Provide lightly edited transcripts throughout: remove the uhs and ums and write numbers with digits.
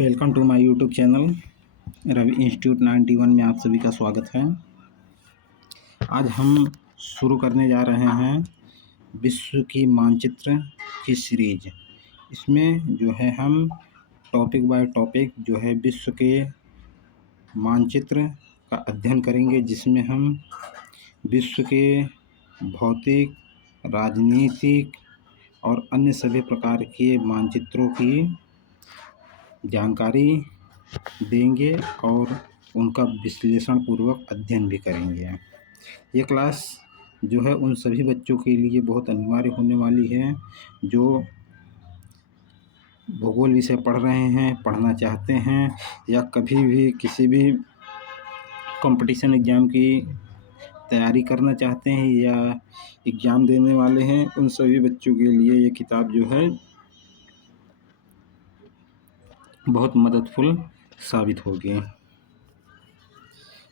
Welcome to my YouTube channel Ravi institute 91 में आप सभी का स्वागत है। आज हम शुरू करने जा रहे हैं विश्व की मानचित्र की सीरीज। इसमें जो है हम टॉपिक बाय टॉपिक जो है विश्व के मानचित्र का अध्ययन करेंगे, जिसमें हम विश्व के भौतिक, राजनीतिक और अन्य सभी प्रकार के मानचित्रों की जानकारी देंगे और उनका विश्लेषण पूर्वक अध्ययन भी करेंगे। ये क्लास जो है उन सभी बच्चों के लिए बहुत अनिवार्य होने वाली है जो भूगोल विषय पढ़ रहे हैं, पढ़ना चाहते हैं या कभी भी किसी भी कंपटीशन एग्ज़ाम की तैयारी करना चाहते हैं या एग्ज़ाम देने वाले हैं। उन सभी बच्चों के लिए ये किताब जो है बहुत मददफुल साबित होगी।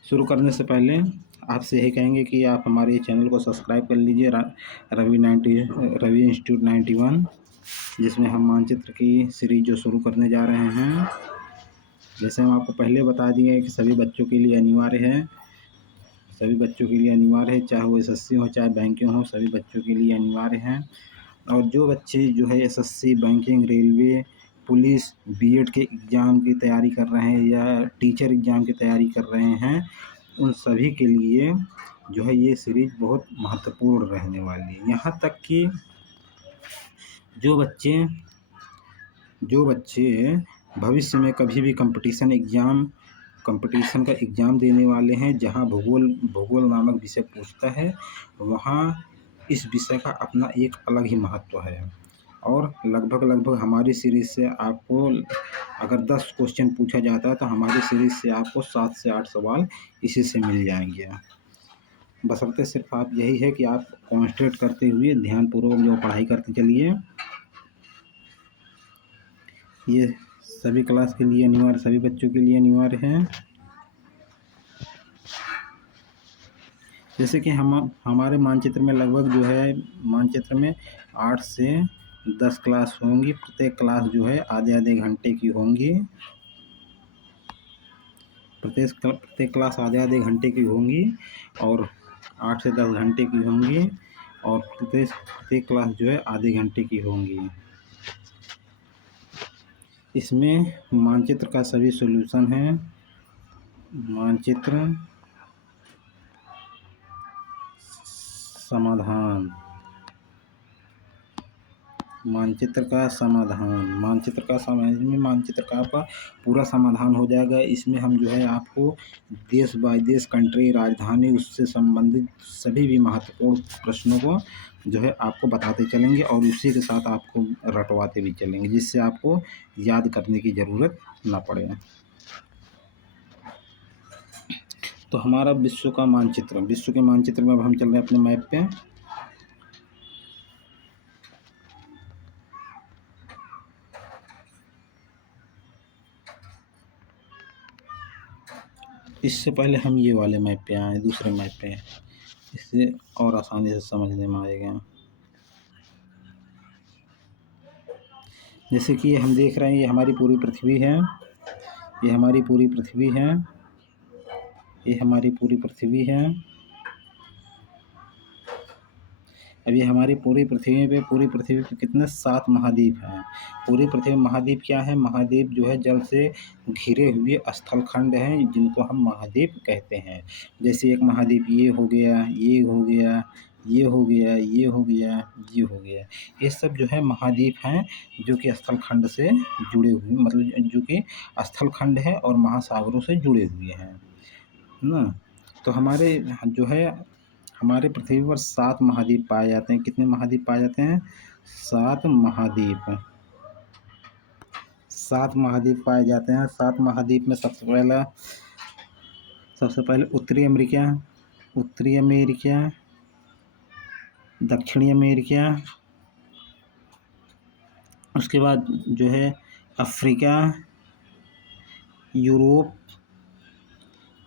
शुरू करने से पहले आपसे यही कहेंगे कि आप हमारे चैनल को सब्सक्राइब कर लीजिए, रवि इंस्टीट्यूट 91, जिसमें हम मानचित्र की सीरीज जो शुरू करने जा रहे हैं। जैसे हम आपको पहले बता दिए कि सभी बच्चों के लिए अनिवार्य है, चाहे वो एसएससी हो चाहे बैंकिंग हो, सभी बच्चों के लिए अनिवार्य है। और जो बच्चे जो है SSC, banking, railway, police, B Ed के एग्ज़ाम की तैयारी कर रहे हैं या टीचर एग्ज़ाम की तैयारी कर रहे हैं, उन सभी के लिए जो है ये सीरीज़ बहुत महत्वपूर्ण रहने वाली है। यहाँ तक कि जो बच्चे भविष्य में कभी भी कंपटीशन का एग्ज़ाम देने वाले हैं, जहाँ भूगोल नामक विषय पूछता है, वहाँ इस विषय का अपना एक अलग ही महत्व है। और लगभग हमारी सीरीज़ से आपको अगर 10 क्वेश्चन पूछा जाता है तो हमारी सीरीज़ से आपको 7 से 8 सवाल इसी से मिल जाएंगे। बशर्ते सिर्फ आप यही है कि आप कॉन्सेंट्रेट करते हुए ध्यानपूर्वक जो पढ़ाई करते चलिए। ये सभी क्लास के लिए अनिवार्य, सभी बच्चों के लिए अनिवार्य है। जैसे कि हमारे मानचित्र में लगभग जो है मानचित्र में 8 से 10 क्लास होंगी। प्रत्येक क्लास जो है आधे घंटे की होंगी। प्रत्येक क्लास आधे घंटे की होंगी और 8 से 10 घंटे की होंगी और प्रत्येक क्लास जो है आधे घंटे की होंगी। इसमें मानचित्र का सभी सॉल्यूशन है। मानचित्र समाधान, मानचित्र का आपका पूरा समाधान हो जाएगा। इसमें हम जो है आपको देश बाय देश, कंट्री, राजधानी, उससे संबंधित सभी भी महत्वपूर्ण प्रश्नों को जो है आपको बताते चलेंगे और उसी के साथ आपको रटवाते भी चलेंगे, जिससे आपको याद करने की ज़रूरत ना पड़े। तो हमारा विश्व के मानचित्र में अब हम चल रहे हैं अपने मैप पे। इससे पहले हम ये वाले मैप पे आए, दूसरे मैप पे, इससे और आसानी से समझने में आएगा। जैसे कि हम देख रहे हैं, ये हमारी पूरी पृथ्वी है, ये हमारी पूरी पृथ्वी है। अब ये हमारी पूरी पृथ्वी पे कितने 7 महाद्वीप हैं। पूरी पृथ्वी में महाद्वीप क्या है? महाद्वीप जो है जल से घिरे हुए स्थलखंड हैं, जिनको हम महाद्वीप कहते हैं। जैसे एक महाद्वीप ये हो गया, ये हो गया, ये हो गया, ये हो गया, ये हो गया। ये सब जो है महाद्वीप हैं, जो कि स्थलखंड से जुड़े हुए, मतलब जो कि स्थलखंड है और महासागरों से जुड़े हुए हैं ना। तो हमारे जो है हमारे पृथ्वी पर 7 महाद्वीप पाए जाते हैं। कितने महाद्वीप पाए जाते हैं? 7 महाद्वीप पाए जाते हैं। 7 महाद्वीप में सबसे पहले उत्तरी अमेरिका, दक्षिणी अमेरिका, उसके बाद जो है अफ्रीका, यूरोप,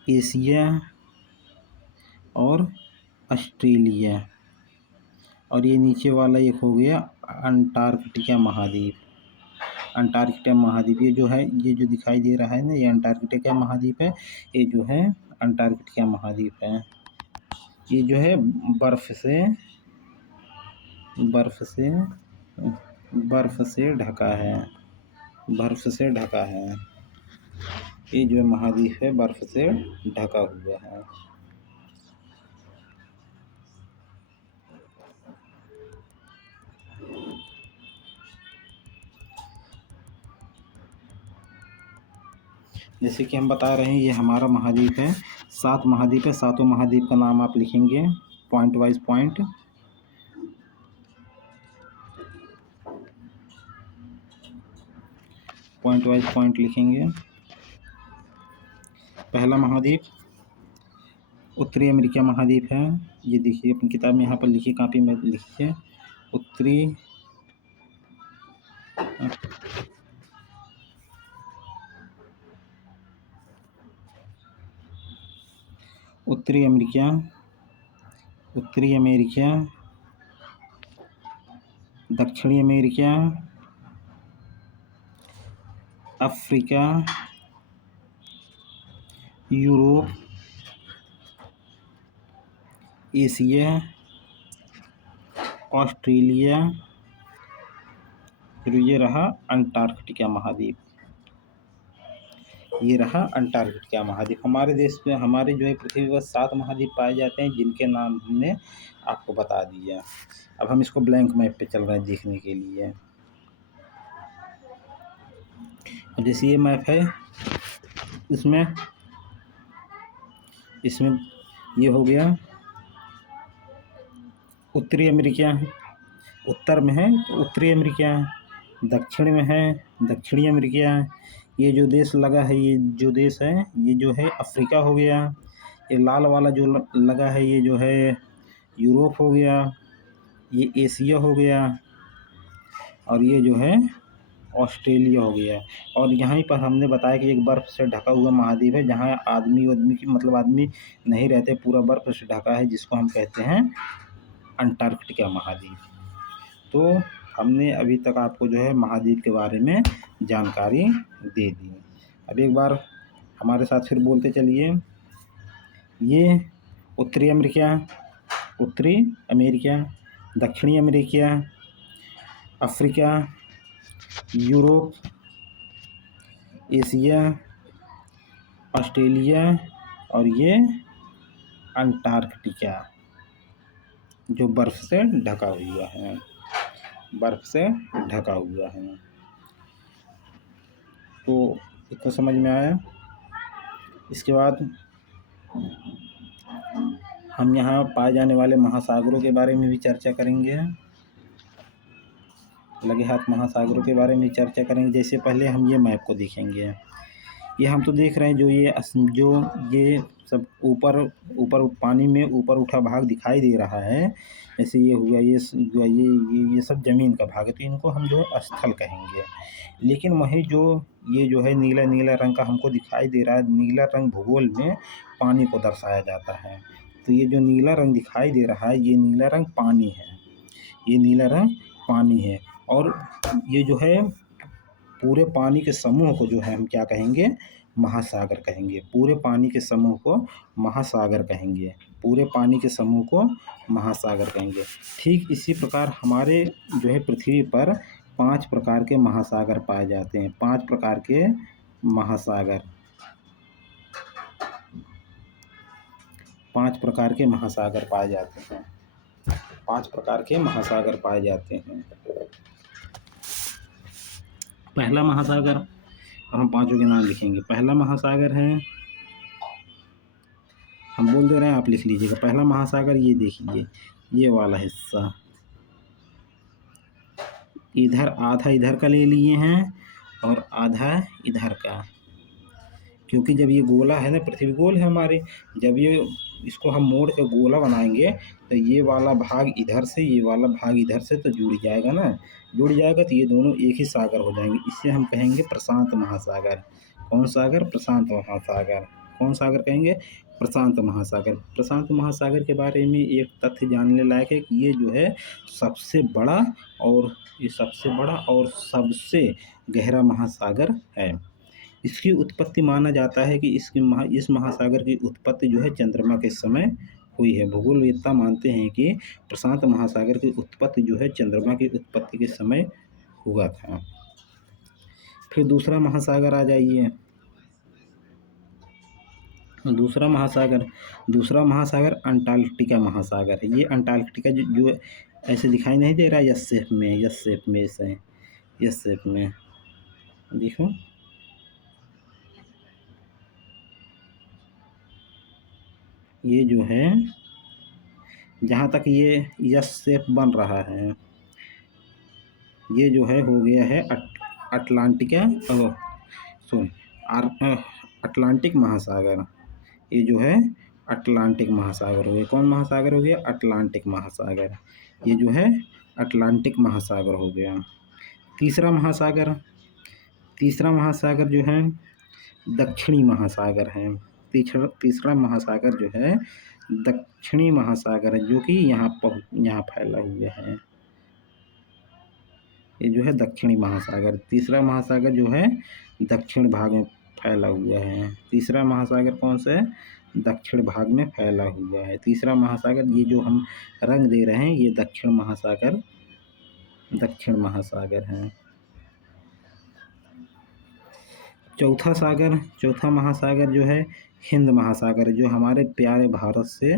एशिया और ऑस्ट्रेलिया, और ये नीचे वाला एक हो गया अंटार्कटिका महाद्वीप। अंटार्कटिका महाद्वीप। ये जो है, ये जो दिखाई दे रहा है ना, ये अंटार्कटिका महाद्वीप है। ये जो है अंटार्कटिका महाद्वीप है। ये जो है बर्फ से बर्फ से बर्फ से ढका है, बर्फ से ढका है। ये जो महाद्वीप है बर्फ से ढका हुआ है। जैसे कि हम बता रहे हैं, ये हमारा महाद्वीप है, 7 महाद्वीप है। 7 महाद्वीप का नाम आप लिखेंगे point wise point. Point wise point लिखेंगे। पहला महाद्वीप उत्तरी अमेरिका महाद्वीप है। ये देखिए अपनी किताब में यहाँ पर लिखिए, कॉपी में लिखिए उत्तरी अमेरिका, दक्षिणी America, Africa, Europe, Asia, Australia, फिर ये रहा अंटार्कटिका महाद्वीप। ये रहा अंटार्कटिका महाद्वीप। हमारे देश में, हमारे जो है पृथ्वी पर 7 महाद्वीप पाए जाते हैं, जिनके नाम हमने आपको बता दिया। अब हम इसको ब्लैंक मैप पे चल रहे हैं देखने के लिए। अब जैसे ये मैप है, इसमें ये हो गया उत्तरी अमेरिका, उत्तर में है तो उत्तरी अमेरिका, दक्षिण में है दक्षिणी अमेरिका। ये जो देश लगा है, ये जो देश है, ये जो है अफ्रीका हो गया। ये लाल वाला जो लगा है, ये जो है यूरोप हो गया। ये एशिया हो गया, और ये जो है ऑस्ट्रेलिया हो गया। और यहाँ पर हमने बताया कि एक बर्फ़ से ढका हुआ महाद्वीप है, जहाँ आदमी की मतलब आदमी नहीं रहते, पूरा बर्फ़ से ढका है, जिसको हम कहते हैं अंटार्कटिका महाद्वीप। तो हमने अभी तक आपको जो है महाद्वीप के बारे में जानकारी दे दी। अब एक बार हमारे साथ फिर बोलते चलिए। ये उत्तरी अमेरिका, दक्षिणी America, Africa, Europe, Asia, Australia, और ये अंटार्कटिका जो बर्फ़ से ढका हुआ है, बर्फ़ से ढका हुआ है। तो इतना समझ में आया। इसके बाद हम यहाँ पाए जाने वाले महासागरों के बारे में भी चर्चा करेंगे। लगे हाथ महासागरों के बारे में चर्चा करेंगे। जैसे पहले हम ये मैप को देखेंगे। ये हम तो देख रहे हैं, जो ये सब ऊपर पानी में ऊपर उठा भाग दिखाई दे रहा है, जैसे ये हुआ, ये सब ज़मीन का भाग है, तो इनको हम जो स्थल कहेंगे। लेकिन वहीं ये जो है नीला नीला रंग का हमको दिखाई दे रहा है, नीला रंग भूगोल में पानी को दर्शाया जाता है। तो ये जो नीला रंग दिखाई दे रहा है, ये नीला रंग पानी है, ये नीला रंग पानी है। और ये जो है पूरे पानी के समूह को जो है हम क्या कहेंगे, महासागर कहेंगे। पूरे पानी के समूह को महासागर कहेंगे, पूरे पानी के समूह को महासागर कहेंगे। ठीक इसी प्रकार हमारे जो है पृथ्वी पर 5 प्रकार के महासागर पाए जाते हैं। 5 प्रकार के महासागर, 5 प्रकार के महासागर पाए जाते हैं। 5 प्रकार के महासागर पाए जाते हैं। पहला महासागर, हम पांचों के नाम लिखेंगे। पहला महासागर है, हम बोल दे रहे हैं, आप लिख लीजिएगा। पहला महासागर ये देखिए, ये वाला हिस्सा, इधर आधा इधर का ले लिए हैं और आधा इधर का, क्योंकि जब ये गोला है ना, पृथ्वी गोल है हमारे, जब ये इसको हम मोड़ के गोला बनाएंगे तो ये वाला भाग इधर से, ये वाला भाग इधर से तो जुड़ जाएगा ना, जुड़ जाएगा तो ये दोनों एक ही सागर हो जाएंगे। इससे हम कहेंगे प्रशांत महासागर। कौन सागर? प्रशांत महासागर। कौन सागर कहेंगे? प्रशांत महासागर। प्रशांत महासागर के बारे में एक तथ्य जानने लायक है कि ये जो है सबसे बड़ा और सबसे गहरा महासागर है। इसकी उत्पत्ति माना जाता है कि इस महासागर की उत्पत्ति जो है चंद्रमा के समय हुई है। भूगोलवेत्ता मानते हैं कि प्रशांत महासागर की उत्पत्ति जो है चंद्रमा की उत्पत्ति के समय हुआ था। फिर दूसरा महासागर आ जाइए। दूसरा महासागर अंटार्कटिका महासागर है। ये अंटार्कटिका जो ऐसे दिखाई नहीं दे रहा है, यस शेप में देखो, ये जो है जहाँ तक ये यस शेप बन रहा है, ये जो है हो गया है अटलांटिक महासागर। ये जो है अटलांटिक महासागर हो गया। कौन महासागर हो गया? अटलांटिक महासागर। ये जो है अटलांटिक महासागर हो गया। तीसरा महासागर जो है दक्षिणी महासागर है। तीसरा महासागर जो है दक्षिणी महासागर है, जो कि यहाँ फैला हुआ है। ये जो है दक्षिणी महासागर। तीसरा महासागर जो है दक्षिण भाग में फैला हुआ है। तीसरा महासागर कौन सा है? दक्षिण भाग में फैला हुआ है। तीसरा महासागर, ये जो हम रंग दे रहे हैं, ये दक्षिण महासागर है। चौथा महासागर जो है हिंद महासागर, जो हमारे प्यारे भारत से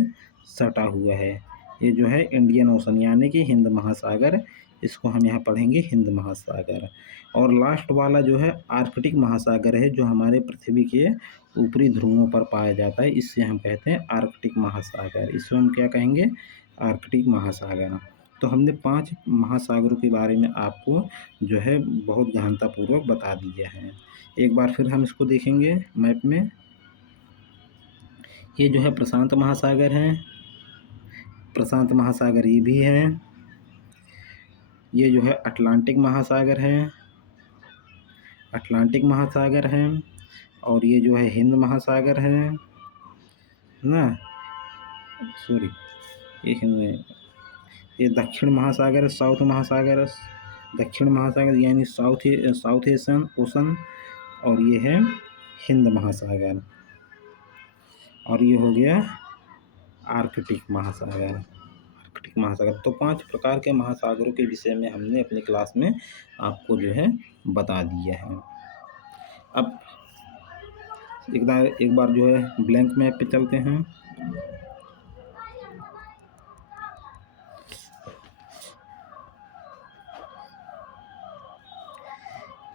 सटा हुआ है। ये जो है इंडियन ओशन यानी कि हिंद महासागर, इसको हम यहाँ पढ़ेंगे हिंद महासागर। और लास्ट वाला जो है आर्कटिक महासागर है, जो हमारे पृथ्वी के ऊपरी ध्रुवों पर पाया जाता है। इससे हम कहते हैं आर्कटिक महासागर। इसको हम क्या कहेंगे? आर्कटिक महासागर। तो हमने 5 महासागरों के बारे में आपको जो है बहुत गहनतापूर्वक बता दिया है। एक बार फिर हम इसको देखेंगे मैप में। ये जो है प्रशांत महासागर है, प्रशांत महासागर ये भी है। ये जो है अटलांटिक महासागर है, और ये जो है हिंद महासागर है ना, सॉरी, ये दक्षिण महासागर, दक्षिण महासागर यानी साउथ एशियन ओशन, और ये है हिंद महासागर, और ये हो गया आर्कटिक महासागर। तो 5 प्रकार के महासागरों के विषय में हमने अपनी क्लास में आपको जो है बता दिया है। अब एक बार जो है ब्लैंक मैप पे चलते हैं।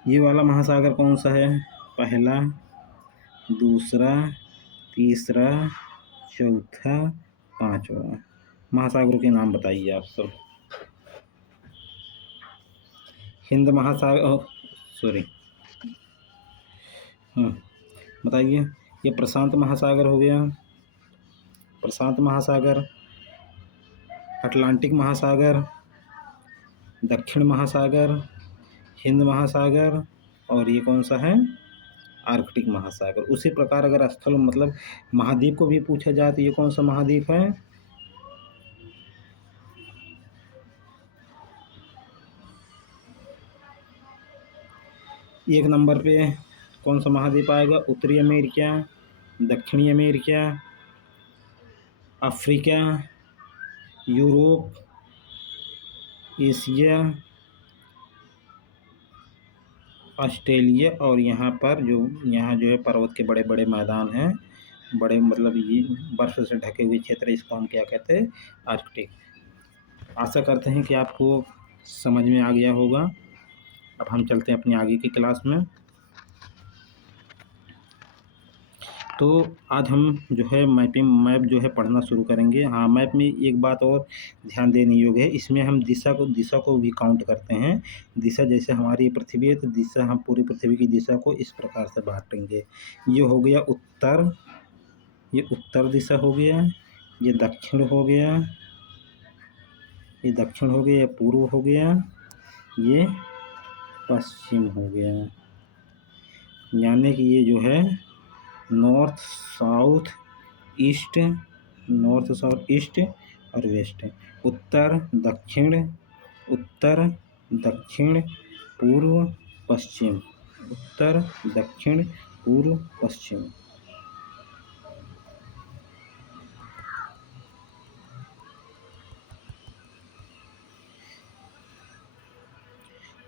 ये वाला महासागर कौन सा है? पहला, दूसरा, तीसरा, चौथा, पांचवा। महासागरों के नाम बताइए आप सब। हिंद महासागर, सॉरी, बताइए। ये प्रशांत महासागर हो गया, अटलांटिक महासागर, दक्षिण महासागर, हिंद महासागर, और ये कौन सा है? आर्कटिक महासागर। उसी प्रकार अगर स्थल मतलब महाद्वीप को भी पूछा जाए तो ये कौन सा महाद्वीप है? एक नंबर पे कौन सा महाद्वीप आएगा? उत्तरी अमेरिका, दक्षिणी America, Africa, Europe, Asia, Australia, और यहाँ जो है पर्वत के बड़े बड़े मैदान हैं, बड़े मतलब ये बर्फ से ढके हुए क्षेत्र, इसको हम क्या कहते हैं? आर्कटिक। आशा करते हैं कि आपको समझ में आ गया होगा। अब हम चलते हैं अपनी आगे की क्लास में। तो आज हम जो है मैप जो है पढ़ना शुरू करेंगे। हाँ, मैप में एक बात और ध्यान देने योग्य है, इसमें हम दिशा को भी काउंट करते हैं। दिशा जैसे हमारी पृथ्वी है, तो दिशा हम पूरी पृथ्वी की दिशा को इस प्रकार से बांटेंगे। ये हो गया उत्तर, ये उत्तर दिशा हो गया, ये दक्षिण हो गया, ये पूर्व हो गया, ये पश्चिम हो गया। यानी कि ये जो है नॉर्थ साउथ ईस्ट और वेस्ट। उत्तर दक्षिण, पूर्व, पश्चिम, उत्तर, दक्षिण, पूर्व, पश्चिम।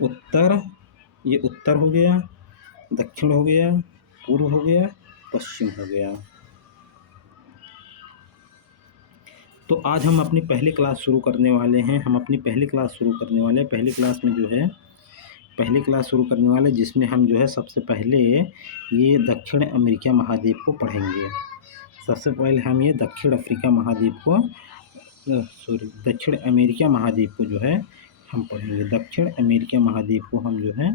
उत्तर, ये उत्तर हो गया, दक्षिण हो गया, पूर्व हो गया, पश्चिम हो गया। तो आज हम अपनी पहली क्लास शुरू करने वाले हैं। पहली क्लास में जो है पहली क्लास शुरू करने वाले, जिसमें हम जो है सबसे पहले ये दक्षिण अमेरिका महाद्वीप को पढ़ेंगे। सबसे पहले हम ये दक्षिण अमेरिका महाद्वीप को जो है हम पढ़ेंगे। दक्षिण अमेरिका महाद्वीप को हम जो है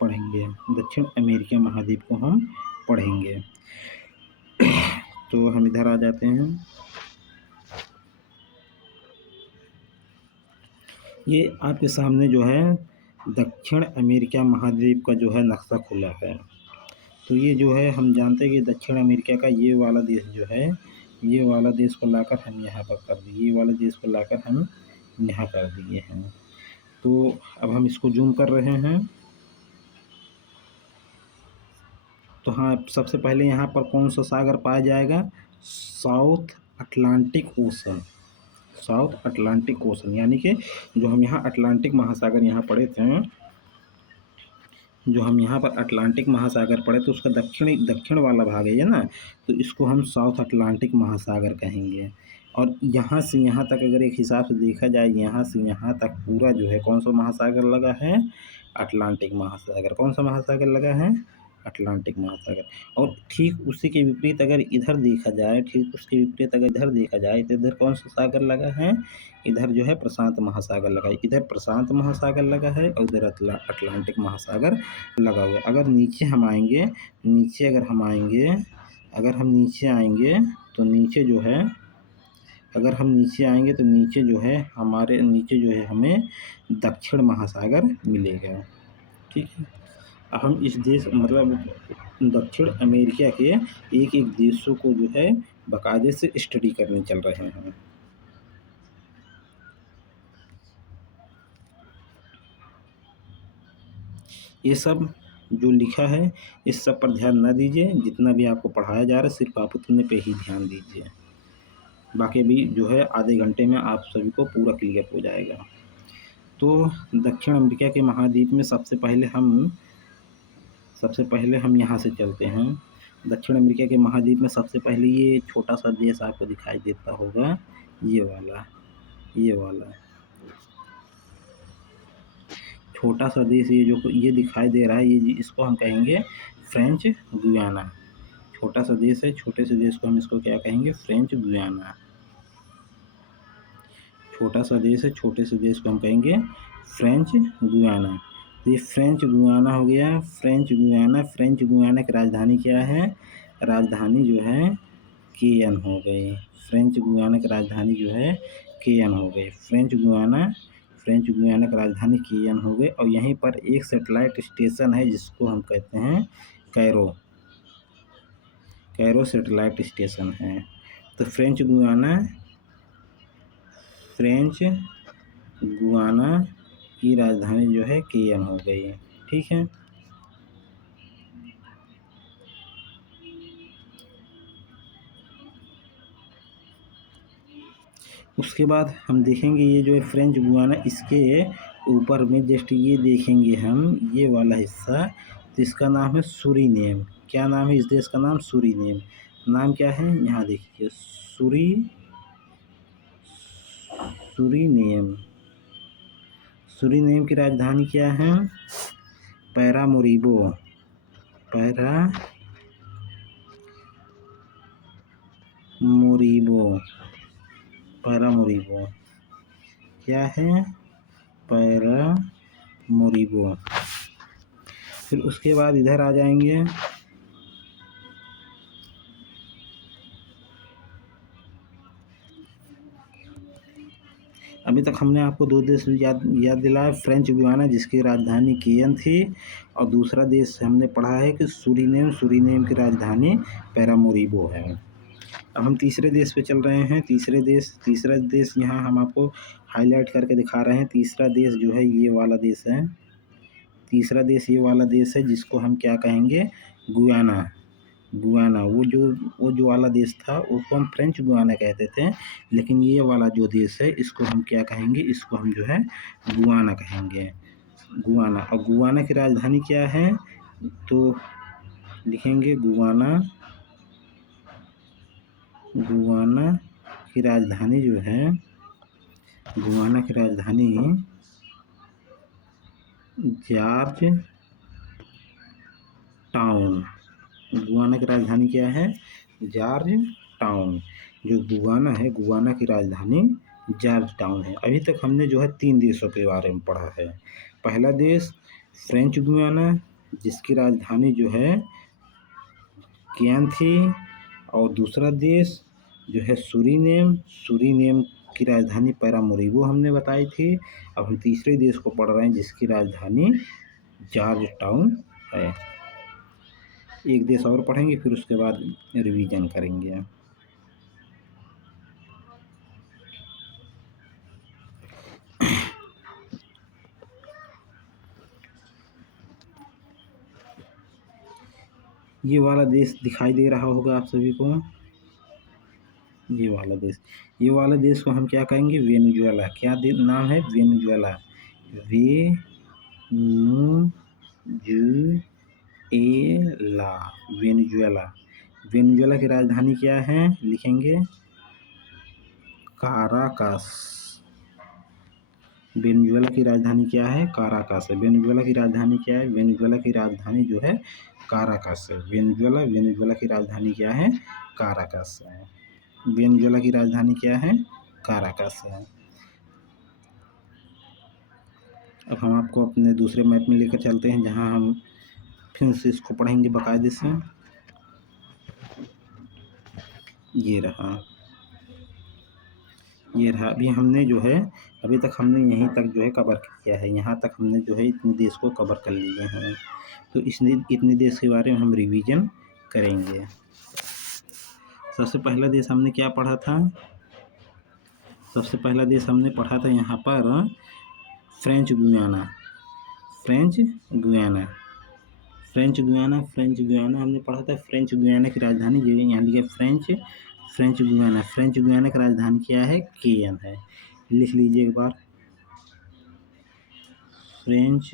पढ़ेंगे। दक्षिण अमेरिका महाद्वीप को हम पढ़ेंगे। तो हम इधर आ जाते हैं। ये आपके सामने जो है दक्षिण अमेरिका महाद्वीप का जो है नक्शा खुला है। तो ये जो है हम जानते हैं कि दक्षिण अमेरिका का ये वाला देश जो है, ये वाला देश को लाकर हम यहाँ पर कर दिए, ये वाले देश को लाकर हम यहाँ कर दिए हैं। तो अब हम इसको जूम कर रहे हैं। तो हाँ, सबसे पहले यहाँ पर कौन सा सागर पाया जाएगा? South Atlantic ocean. South Atlantic ocean, यानी कि जो हम यहाँ अटलांटिक महासागर यहाँ पढ़े थे, जो हम यहाँ पर अटलांटिक महासागर पढ़े तो उसका दक्षिण वाला भाग है ना, तो इसको हम साउथ अटलांटिक महासागर कहेंगे। और यहाँ से यहाँ तक अगर एक हिसाब से देखा जाए, यहाँ से यहाँ तक पूरा जो है कौन सा महासागर लगा है? अटलांटिक महासागर। कौन सा महासागर लगा है? अटलांटिक महासागर। और ठीक उसी के विपरीत अगर इधर देखा जाए, तो इधर कौन सा सागर लगा है? इधर जो है प्रशांत महासागर लगा है। इधर प्रशांत महासागर लगा है और इधर अटलांटिक महासागर लगा हुआ है। अगर नीचे हम आएंगे, अगर हम नीचे आएंगे तो नीचे जो है, हमारे नीचे जो है हमें दक्षिण महासागर मिलेगा। ठीक है। अब हम इस देश दक्षिण अमेरिका के एक एक देशों को जो है बाकायदे से स्टडी करने चल रहे हैं। ये सब जो लिखा है इस सब पर ध्यान ना दीजिए। जितना भी आपको पढ़ाया जा रहा है सिर्फ आप उतने पे ही ध्यान दीजिए। बाकी भी जो है आधे घंटे में आप सभी को पूरा क्लियर हो जाएगा। तो दक्षिण अमेरिका के महाद्वीप में सबसे पहले हम यहाँ से चलते हैं। दक्षिण अमेरिका के महाद्वीप में सबसे पहले ये छोटा सा देश आपको दिखाई देता होगा, ये वाला छोटा सा देश, ये दिखाई दे रहा है, ये इसको हम कहेंगे फ्रेंच गुयाना। छोटा सा देश है, छोटे से देश को हम इसको क्या कहेंगे? French Guiana. छोटा सा देश है, छोटे से देश को हम कहेंगे फ्रेंच गुयाना। तो ये फ्रेंच गुयाना हो गया। फ्रेंच गुयाना की राजधानी क्या है? राजधानी जो है केयन हो गई। फ्रेंच गुयाना की राजधानी जो है केयन हो गई। फ्रेंच गुयाना की राजधानी केयन हो गई। और यहीं पर एक सैटेलाइट स्टेशन है जिसको हम कहते हैं कैरो सैटेलाइट स्टेशन है। तो फ्रेंच गुयाना की राजधानी जो है केयन हो गई है। ठीक है। उसके बाद हम देखेंगे ये जो है फ्रेंच गुयाना, इसके ऊपर में जस्ट ये देखेंगे हम ये वाला हिस्सा, तो इसका नाम है सूरीनेम। क्या नाम है इस देश का नाम? सूरीनेम। नाम क्या है? यहाँ देखिए, सूरीनेम की राजधानी क्या है? पैरामोरिबो। क्या है? पैरामोरिबो। फिर उसके बाद इधर आ जाएंगे, अभी तक हमने आपको दो देश याद दिलाया। फ्रेंच गुयाना जिसकी राजधानी केयन थी, और दूसरा देश हमने पढ़ा है कि सूरीनेम की राजधानी पैरामोरिबो है। अब हम तीसरे देश पे चल रहे हैं। तीसरा देश यहाँ हम आपको हाईलाइट करके दिखा रहे हैं। तीसरा देश जो है ये वाला देश है। तीसरा देश ये वाला देश है जिसको हम क्या कहेंगे, गुयाना। गुयाना वो जो वाला देश था उसको हम फ्रेंच गुयाना कहते थे, लेकिन ये वाला जो देश है इसको हम क्या कहेंगे, इसको हम जो है गुयाना कहेंगे, गुयाना। और गुयाना की राजधानी क्या है, तो लिखेंगे गुयाना। गुयाना की राजधानी जो है, गुयाना की राजधानी जॉर्ज टाउन। गुयाना की राजधानी क्या है, जॉर्ज टाउन। जो गुयाना है, गुयाना की राजधानी जॉर्ज टाउन है। अभी तक हमने जो है 3 देशों के बारे में पढ़ा है। पहला देश फ्रेंच गुयाना जिसकी राजधानी जो है कियान थी, और दूसरा देश जो है सूरीनेम। सूरीनेम की राजधानी पैरामोरिबो हमने बताई थी। अब हम तीसरे देश को पढ़ रहे हैं जिसकी राजधानी जॉर्ज टाउन है। एक देश और पढ़ेंगे, फिर उसके बाद रिवीजन करेंगे। ये वाला देश दिखाई दे रहा होगा आप सभी को, ये वाला देश को हम क्या कहेंगे, वेनेजुएला। क्या नाम है, वेनेजुएला। Venezuela, Venezuela. वेनेजुएला की राजधानी क्या है, लिखेंगे काराकास। वेनेजुएला की राजधानी क्या है, काराकास है। वेनेजुएला की राजधानी क्या है, वेनेजुएला की राजधानी जो है काराकास है। वेनेजुएला की राजधानी क्या है, काराकास है। वेनेजुएला की राजधानी क्या है, काराकास है। अब हम आपको अपने दूसरे मैप में लेकर चलते हैं जहां हम फिर से इसको पढ़ेंगे बाकायदे से। ये रहा। अभी हमने जो है, अभी तक हमने यहीं तक जो है कवर किया है। यहाँ तक हमने जो है इतने देश को कवर कर लिए हैं। तो इतने देश के बारे में हम रिवीजन करेंगे। सबसे पहला देश हमने क्या पढ़ा था, सबसे पहला देश हमने पढ़ा था यहाँ पर फ्रेंच गुयाना। फ्रेंच गुयाना हमने पढ़ा था। फ्रेंच गुयाना की राजधानी जो यहाँ लिखे फ्रेंच गुयाना की राजधानी क्या है, केयन है। लिख लीजिए एक बार, फ्रेंच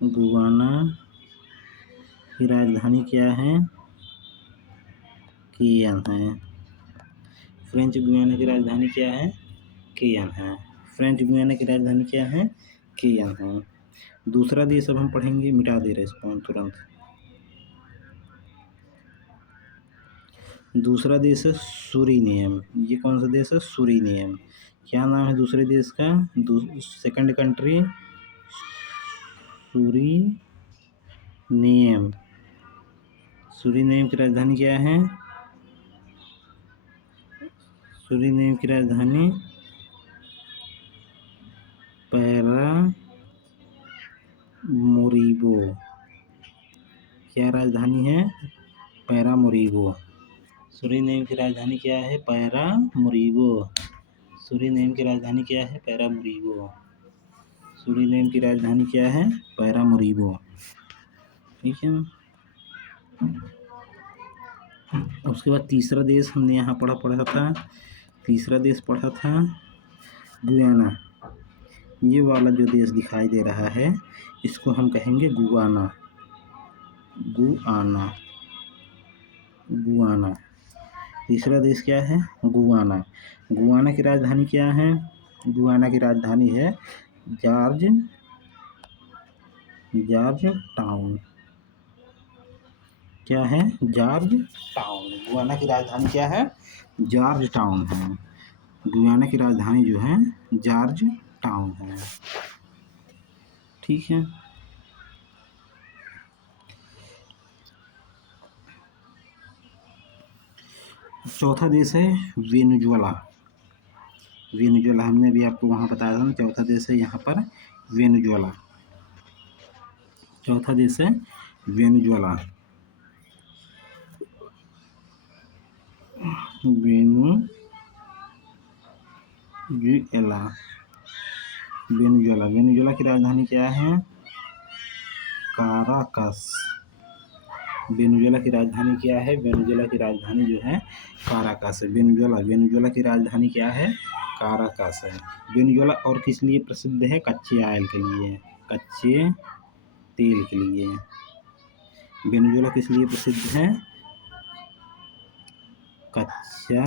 गुयाना की राजधानी क्या है, केयन है। फ्रेंच गुयाना की राजधानी क्या है, केयन है। फ्रेंच गुयाना की राजधानी क्या है, केयन है। दूसरा देश अब हम पढ़ेंगे, मिटा दे रहे इसको तुरंत। दूसरा देश है सूरीनेम। ये कौन सा देश है, सूरीनेम। क्या नाम है दूसरे देश का, सेकंड कंट्री सूरीनेम। सूरीनेम की राजधानी क्या है, सूरीनेम की राजधानी पैरामोरिबो। क्या राजधानी है, पैरामोरिबो। सूरीनेम की राजधानी क्या है, पैरामोरिबो। सूरीनेम की राजधानी क्या है, पैरामोरिबो। सूरीनेम की राजधानी क्या है, पैरामोरिबो। ठीक है। उसके बाद तीसरा देश हमने यहाँ पढ़ा था, तीसरा देश पढ़ा था गुयाना। ये वाला जो देश दिखाई दे रहा है इसको हम कहेंगे गुयाना। गुयाना। तीसरा देश क्या है, गुयाना। गुयाना की राजधानी क्या है, गुयाना की राजधानी है जॉर्ज टाउन। क्या है, जॉर्ज टाउन। गुयाना की राजधानी क्या है, जॉर्ज टाउन है। गुयाना की राजधानी जो है जॉर्ज टाउन है। ठीक है। चौथा देश है वेनेजुएला। हमने भी आपको वहाँ बताया था ना, चौथा देश है यहाँ पर वेनेजुएला। चौथा देश है वेनेजुएला। वेनेजुएला। वेनेजुएला की राजधानी क्या है? काराकस। वेनेजुएला की राजधानी क्या है? वेनेजुएला की राजधानी जो है काराकस है। वेनेजुएला की राजधानी क्या है? काराकस है। वेनेजुएला और किस लिए प्रसिद्ध है? कच्चे ऑयल के लिए, कच्चे तेल के लिए। वेनेजुएला किस लिए प्रसिद्ध है? कच्चा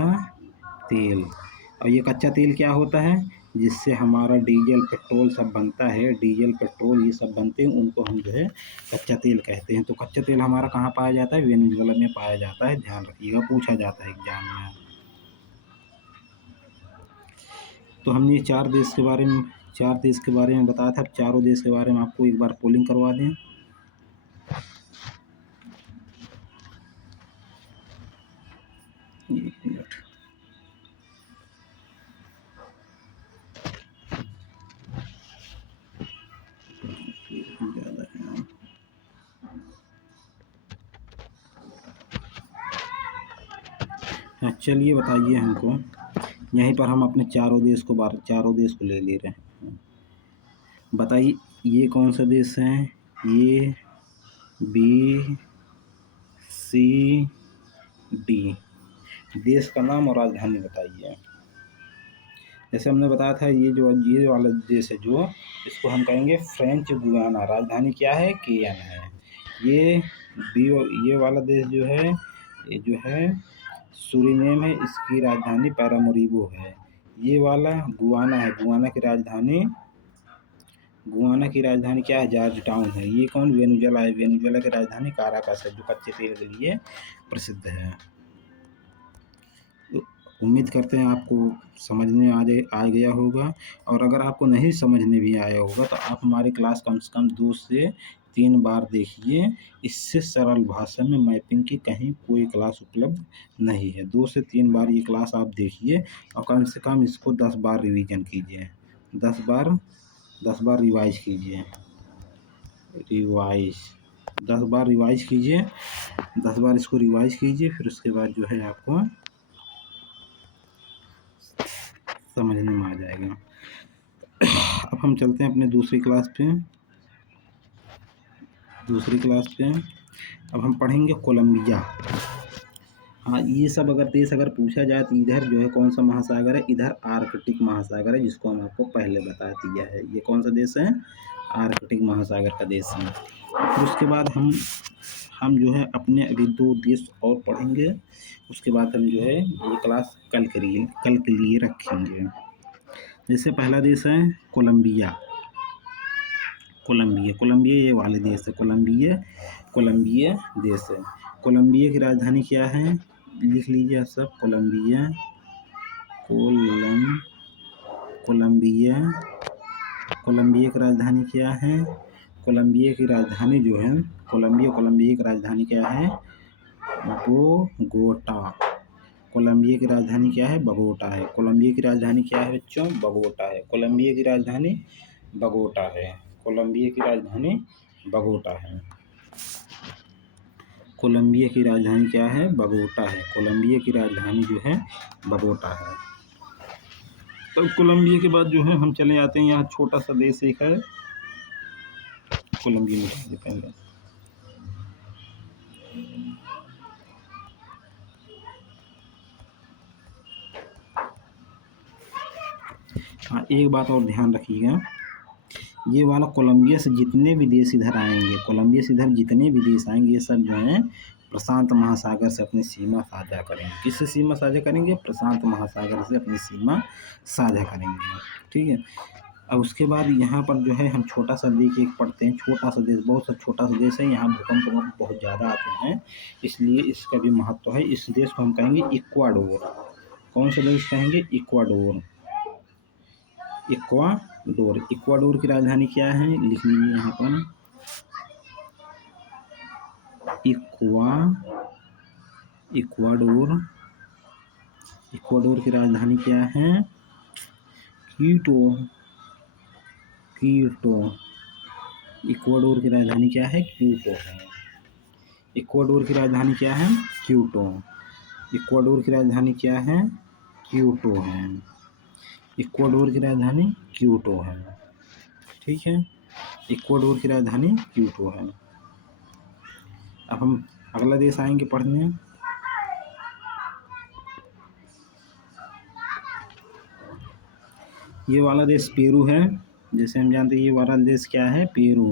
तेल। और ये कच्चा तेल क्या होता है? जिससे हमारा डीजल पेट्रोल सब बनता है, डीजल पेट्रोल ये सब बनते हैं, उनको हम जो है कच्चा तेल कहते हैं। तो कच्चा तेल हमारा कहाँ पाया जाता है? वेनेजुएला में पाया जाता है, ध्यान रखिएगा, पूछा जाता है एग्जाम में। तो हमने चार देश के बारे में बताया था। अब चारों देश के बारे में आपको एक बार पोलिंग करवा दें। एक मिनट। ज़्यादा है। हाँ, चलिए बताइए हमको। यहीं पर हम अपने चारों देश को ले रहे हैं। बताइए ये कौन सा देश है? ये बी सी डी। देश का नाम और राजधानी बताइए। जैसे हमने बताया था, ये वाला देश है जो, इसको हम कहेंगे फ्रेंच गुयाना। राजधानी क्या है? केएन है। ये वाला देश जो है, ये जो है सूरीनेम है, इसकी राजधानी पैरामोरिबो है। ये वाला गुयाना है, गुयाना की राजधानी क्या है? जॉर्ज टाउन है। ये कौन? वेनेजुएला है। वेनेजुएला की राजधानी काराकस है, जो कच्चे तेल के लिए प्रसिद्ध है। तो उम्मीद करते हैं आपको समझ में आ गया होगा। और अगर आपको नहीं समझने भी आया होगा तो आप हमारी क्लास कम से कम 2 से 3 बार देखिए। इससे सरल भाषा में मैपिंग की कहीं कोई क्लास उपलब्ध नहीं है। 2 से 3 बार ये क्लास आप देखिए और कम से कम इसको 10 बार रिवीजन कीजिए। 10 बार रिवाइज कीजिए। 10 बार रिवाइज कीजिए। 10 बार इसको रिवाइज कीजिए, फिर उसके बाद जो है आपको समझने में आ जाएगा। अब हम चलते हैं अपने दूसरी क्लास पे। अब हम पढ़ेंगे कोलंबिया। हाँ, ये सब अगर देश अगर पूछा जाए तो इधर जो है कौन सा महासागर है? इधर आर्कटिक महासागर है, जिसको हम आपको पहले बता दिया है। ये कौन सा देश है? आर्कटिक महासागर का देश है। फिर उसके बाद हम जो है अपने अभी 2 देश और पढ़ेंगे। उसके बाद हम जो है ये क्लास कल के लिए रखेंगे। जैसे पहला देश है कोलंबिया। ये वाले देश है। कोलंबिया देश है। कोलंबिया की राजधानी क्या है? लिख लीजिए आप सब। कोलंबिया की राजधानी क्या है? कोलंबिया की राजधानी जो है, कोलंबिया की राजधानी क्या है? बोगोटा। कोलंबिया की राजधानी क्या है? बगोटा है। कोलंबिया की राजधानी क्या है बच्चों? बगोटा है। कोलंबिया की राजधानी बगोटा है। कोलंबिया की राजधानी बगोटा है। कोलंबिया की राजधानी क्या है? बगोटा है। कोलंबिया की राजधानी जो है बगोटा है। तो कोलंबिया के बाद जो है हम चले आते हैं, यहाँ छोटा सा देश एक है कोलंबिया में। पहले हाँ, एक बात और ध्यान रखिएगा। ये वाला कोलंबिया से जितने भी देश इधर आएंगे, कोलंबिया से इधर जितने भी देश आएंगे, ये सब जो हैं प्रशांत महासागर से अपनी सीमा साझा करेंगे। किससे सीमा साझा करेंगे? प्रशांत महासागर से अपनी सीमा साझा करेंगे। ठीक है। अब उसके बाद यहाँ पर जो है हम छोटा सा देश एक पढ़ते हैं। छोटा सा देश, बहुत सा छोटा सा देश है। यहाँ भूकंप बहुत ज़्यादा आते हैं, इसलिए इसका भी महत्व है। इस देश को हम कहेंगे इक्वाडोर। कौन सा देश कहेंगे? इक्वाडोर। इक्वाडोर की राजधानी क्या है? लिख लीजिए यहाँ पर। इक्वाडोर की राजधानी क्या है? क्यूटो। इक्वाडोर की राजधानी क्या है? क्यूटो है। इक्वाडोर की राजधानी क्या है? क्यूटो। इक्वाडोर की राजधानी क्या है? क्यूटो है। इक्वाडोर की राजधानी क्यूटो है। ठीक है। इक्वाडोर की राजधानी क्यूटो है। अब हम अगला देश आएंगे पढ़ने। ये वाला देश पेरू है। जैसे हम जानते हैं ये वाला देश क्या है, पेरू।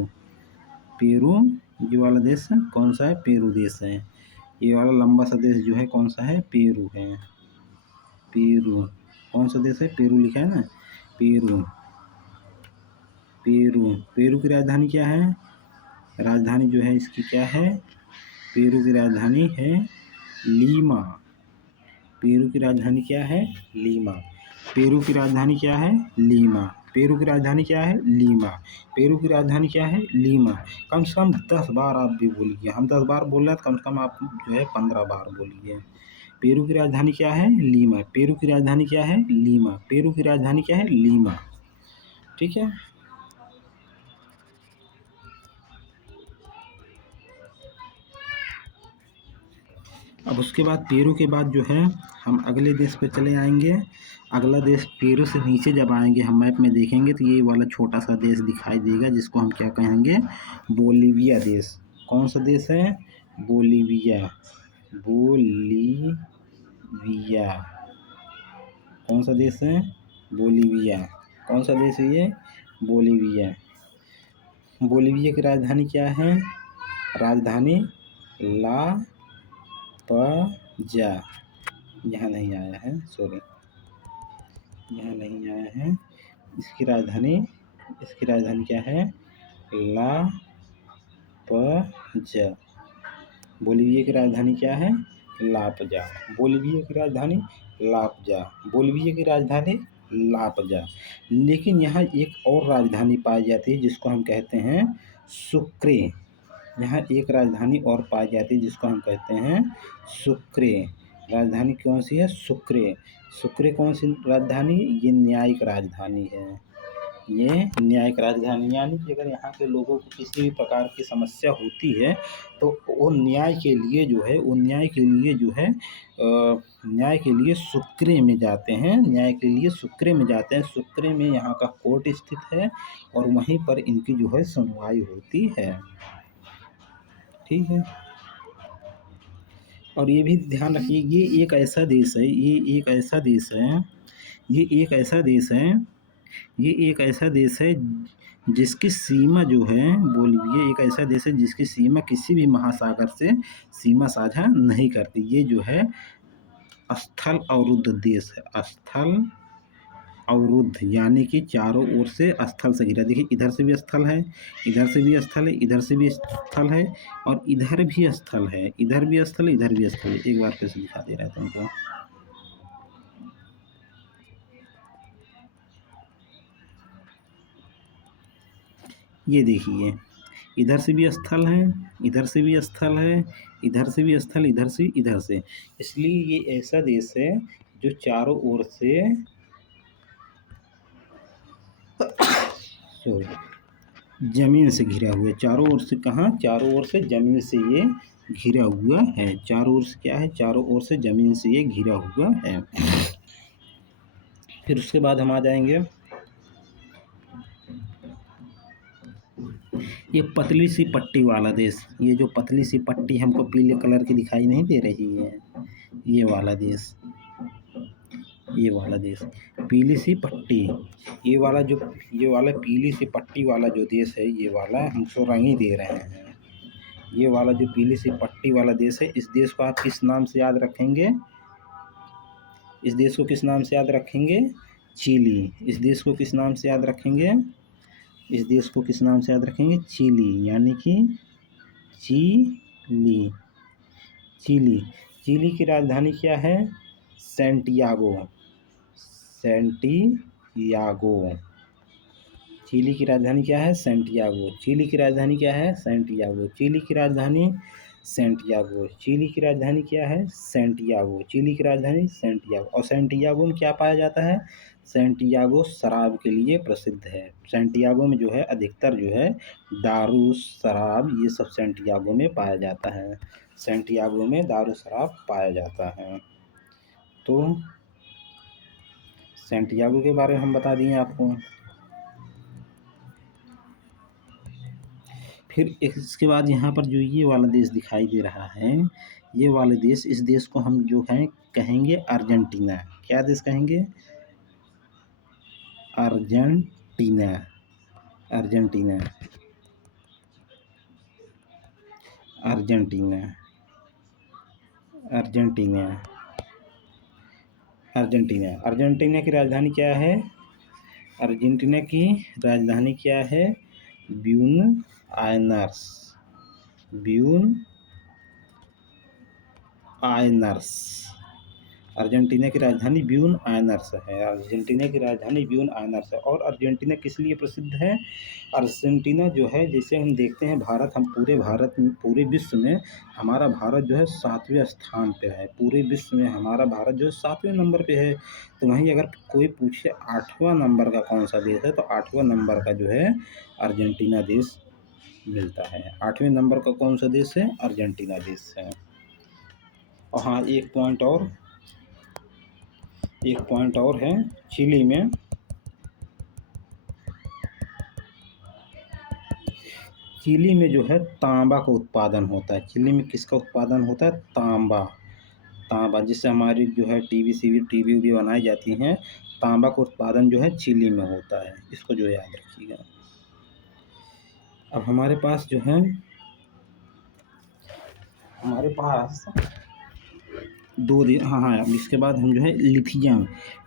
पेरू, ये वाला देश कौन सा है, पेरू देश है। ये वाला लंबा सा देश जो है कौन सा है, पेरू है। पेरू कौन सा देश है, पेरू लिखा है ना, पेरू। पेरू, पेरू की राजधानी क्या है, राजधानी जो है इसकी क्या है, पेरू की राजधानी है लीमा। पेरू की राजधानी क्या है, लीमा। पेरू की राजधानी क्या है, लीमा। पेरू की राजधानी क्या है, लीमा। पेरू की राजधानी क्या है, लीमा। कम से कम 10 बार आप भी बोलिए। हम 10 बार बोल रहे हैं तो कम से कम आप जो है 15 बार बोलिए। पेरू की राजधानी क्या है, लीमा। पेरू की राजधानी क्या है, लीमा। पेरू की राजधानी क्या है, लीमा। ठीक है। अब उसके बाद पेरू के बाद जो है हम अगले देश पे चले आएंगे। अगला देश पेरू से नीचे जब आएंगे हम मैप में देखेंगे तो ये वाला छोटा सा देश दिखाई देगा जिसको हम क्या कहेंगे, बोलीविया देश। कौन सा देश है, बोलीविया। बोलीविया कौन सा देश है, बोलीविया। कौन सा देश है ये, बोलीविया। बोलीविया की राजधानी क्या है, राजधानी ला पजा। यहाँ नहीं आया है, सॉरी, यहाँ नहीं आया है। इसकी राजधानी क्या है, ला पजा। बोलीविया की राजधानी क्या है, लापजा। बोलीविया की राजधानी लापजा। बोलीविया की राजधानी लापजा। लेकिन यहाँ एक और राजधानी पाई जाती है जिसको हम कहते हैं सुक्रे। यहाँ एक राजधानी और पाई जाती है जिसको हम कहते हैं सुक्रे। राजधानी कौन सी है, सुक्रे। सुक्रे कौन सी राजधानी, ये न्यायिक राजधानी है। ये न्यायिक राजधानी, यानी कि अगर यहाँ के लोगों को किसी भी प्रकार की समस्या होती है तो वो न्याय के लिए जो है, न्याय के लिए सुक्रे में जाते हैं। न्याय के लिए सुक्रे में जाते हैं। सुक्रे में यहाँ का कोर्ट स्थित है और वहीं पर इनकी जो है सुनवाई होती है। ठीक है। और ये भी ध्यान रखिए, ये एक ऐसा देश है, ये एक ऐसा देश है, ये एक ऐसा देश है, ये एक ऐसा देश है जिसकी सीमा जो है, बोलिए, एक ऐसा देश है जिसकी सीमा किसी भी महासागर से सीमा साझा नहीं करती। ये जो है स्थल अवरुद्ध देश है। स्थल अवरुद्ध यानी कि चारों ओर से स्थल से घिरा। देखिए इधर से भी स्थल है, इधर से भी स्थल है, इधर से भी स्थल है और इधर भी स्थल है, इधर भी स्थल है, इधर भी स्थल है। एक बार फिर से दिखा दे रहा है तुमको। ये देखिए इधर से भी स्थल है, इधर से भी स्थल है, इधर से भी स्थल, इधर से। इसलिए ये ऐसा देश है जो चारों ओर से जमीन से घिरा हुआ है। चारों ओर से, कहाँ, चारों ओर से जमीन से ये घिरा हुआ है। चारों ओर से क्या है, चारों ओर से जमीन से ये घिरा हुआ है। फिर उसके बाद हम आ जाएंगे, ये पतली सी पट्टी वाला देश। ये जो पतली सी पट्टी हमको पीले कलर की दिखाई नहीं दे रही है, ये वाला देश, ये वाला देश, पीली सी पट्टी। ये वाला पीली सी पट्टी वाला जो देश है, ये वाला हमको रंग ही दे रहे हैं। ये वाला जो पीली सी पट्टी वाला देश है, इस देश को आप किस नाम से याद रखेंगे, इस देश को किस नाम से याद रखेंगे, चिली। इस देश को किस नाम से याद रखेंगे, इस देश को किस नाम से याद रखेंगे, चिली, यानी कि चिली। चिली, चिली की राजधानी क्या है, सैंटियागो। सैंटियागो, चिली की राजधानी क्या है, सैंटियागो। चिली की राजधानी क्या है, सैंटियागो। चिली की राजधानी सैंटियागो। चिली की राजधानी क्या है, सैंटियागो। चिली की राजधानी सैंटियागो। और सैंटियागो में क्या पाया जाता है, सैंटियागो शराब के लिए प्रसिद्ध है। सैंटियागो में जो है अधिकतर जो है दारू, शराब, ये सब सैंटियागो में पाया जाता है। सैंटियागो में दारू शराब पाया जाता है। तो सैंटियागो के बारे में हम बता दिए आपको। फिर इसके बाद यहाँ पर जो ये वाला देश दिखाई दे रहा है, ये वाले देश, इस देश को हम जो है कहेंगे अर्जेंटीना। क्या देश कहेंगे? Argentina. Argentina. Argentina. Argentina. Argentina. Argentina की राजधानी क्या है? अर्जेंटीना की राजधानी क्या है? Buenos Aires. Buenos Aires. Argentina की राजधानी ब्यूनस आयर्स है। अर्जेंटीना की राजधानी ब्यूनस आयर्स है। और अर्जेंटीना किस लिए प्रसिद्ध है? अर्जेंटीना जो है, जैसे हम देखते हैं भारत, हम पूरे विश्व में हमारा भारत जो है 7वें स्थान पे है। पूरे विश्व में हमारा भारत जो है 7वें नंबर पे है। तो वहीं अगर कोई पूछे 8वां नंबर का कौन सा देश है, तो 8वां नंबर का जो है अर्जेंटीना देश मिलता है। 8वें नंबर का कौन सा देश है? अर्जेंटीना देश है। और हाँ, एक पॉइंट और है। चिली में जो है तांबा का उत्पादन होता है। चिली में किसका उत्पादन होता है? तांबा जिससे हमारी जो है टीवी भी बनाई जाती हैं। तांबा का उत्पादन जो है चिली में होता है। इसको जो याद रखिएगा। अब हमारे पास जो है हाँ, इसके बाद हम जो है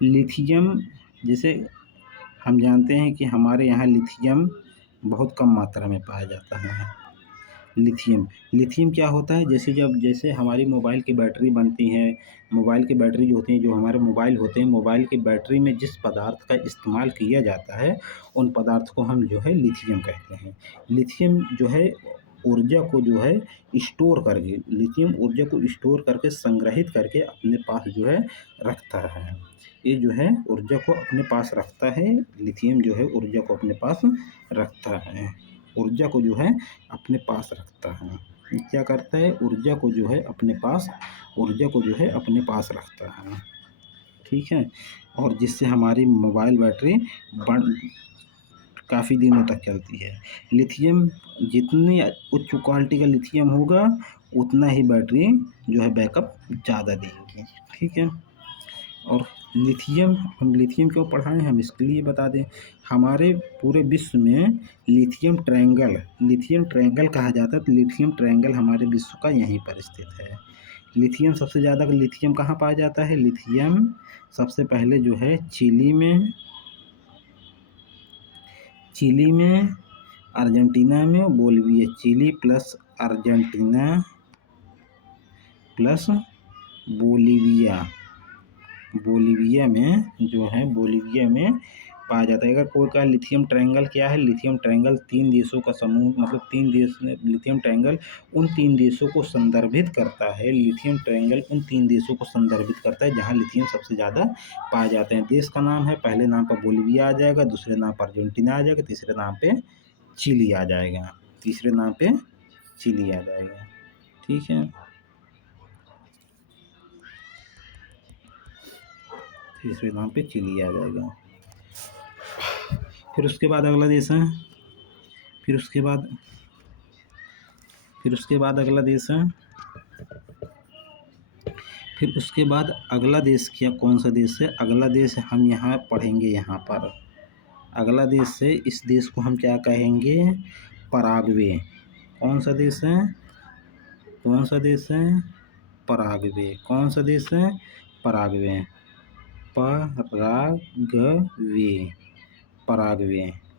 लिथियम जैसे हम जानते हैं कि हमारे यहाँ लिथियम बहुत कम मात्रा में पाया जाता है। लिथियम क्या होता है? जैसे हमारी मोबाइल की बैटरी बनती है, मोबाइल की बैटरी जो होती है, जो हमारे मोबाइल होते हैं, मोबाइल की बैटरी में जिस पदार्थ का इस्तेमाल किया जाता है, उन पदार्थ को हम जो है लिथियम कहते हैं। लिथियम जो है ऊर्जा को जो है स्टोर करके, लिथियम ऊर्जा को स्टोर करके, संग्रहित करके अपने पास जो है रखता है। ये जो है ऊर्जा को अपने पास रखता है। लिथियम जो है ऊर्जा को अपने पास रखता है। ऊर्जा को जो है अपने पास रखता है। क्या करता है? ऊर्जा को जो है अपने पास रखता है। ठीक है। और जिससे हमारी मोबाइल बैटरी काफ़ी दिनों तक चलती है। लिथियम जितनी उच्च क्वालिटी का लिथियम होगा, उतना ही बैटरी जो है बैकअप ज़्यादा देगी। ठीक है। और हम लिथियम क्यों पढ़ाएं? हम इसके लिए बता दें, हमारे पूरे विश्व में लिथियम ट्रायंगल कहा जाता है। तो लिथियम ट्रायंगल हमारे विश्व का यहीं पर स्थित है। लिथियम सबसे ज़्यादा लिथियम कहाँ पाया जाता है? लिथियम सबसे पहले जो है चिली में, अर्जेंटीना में, Bolivia. Chile plus Argentina plus Bolivia में पाया जाता है। अगर कोई का लिथियम ट्रायंगल क्या है? लिथियम ट्रायंगल 3 देशों का समूह, मतलब 3 देश। लिथियम ट्रायंगल उन 3 देशों को संदर्भित करता है। लिथियम ट्रायंगल उन 3 देशों को संदर्भित करता है जहां लिथियम सबसे ज़्यादा पाए जाते हैं। देश का नाम है, पहले नाम पर बोलिविया आ जाएगा, दूसरे नाम पर अर्जेंटीना आ जाएगा, तीसरे नाम पे चिली आ जाएगा। ठीक है। तीसरे नाम पे चिली आ जाएगा। फिर उसके बाद अगला देश है अगला देश क्या, कौन सा देश है? अगला देश हम यहाँ पढ़ेंगे। यहाँ पर अगला देश है, इस देश को हम क्या कहेंगे? पराग्वे। कौन सा देश है? पराग्वे। कौन सा देश है? पराग्वे।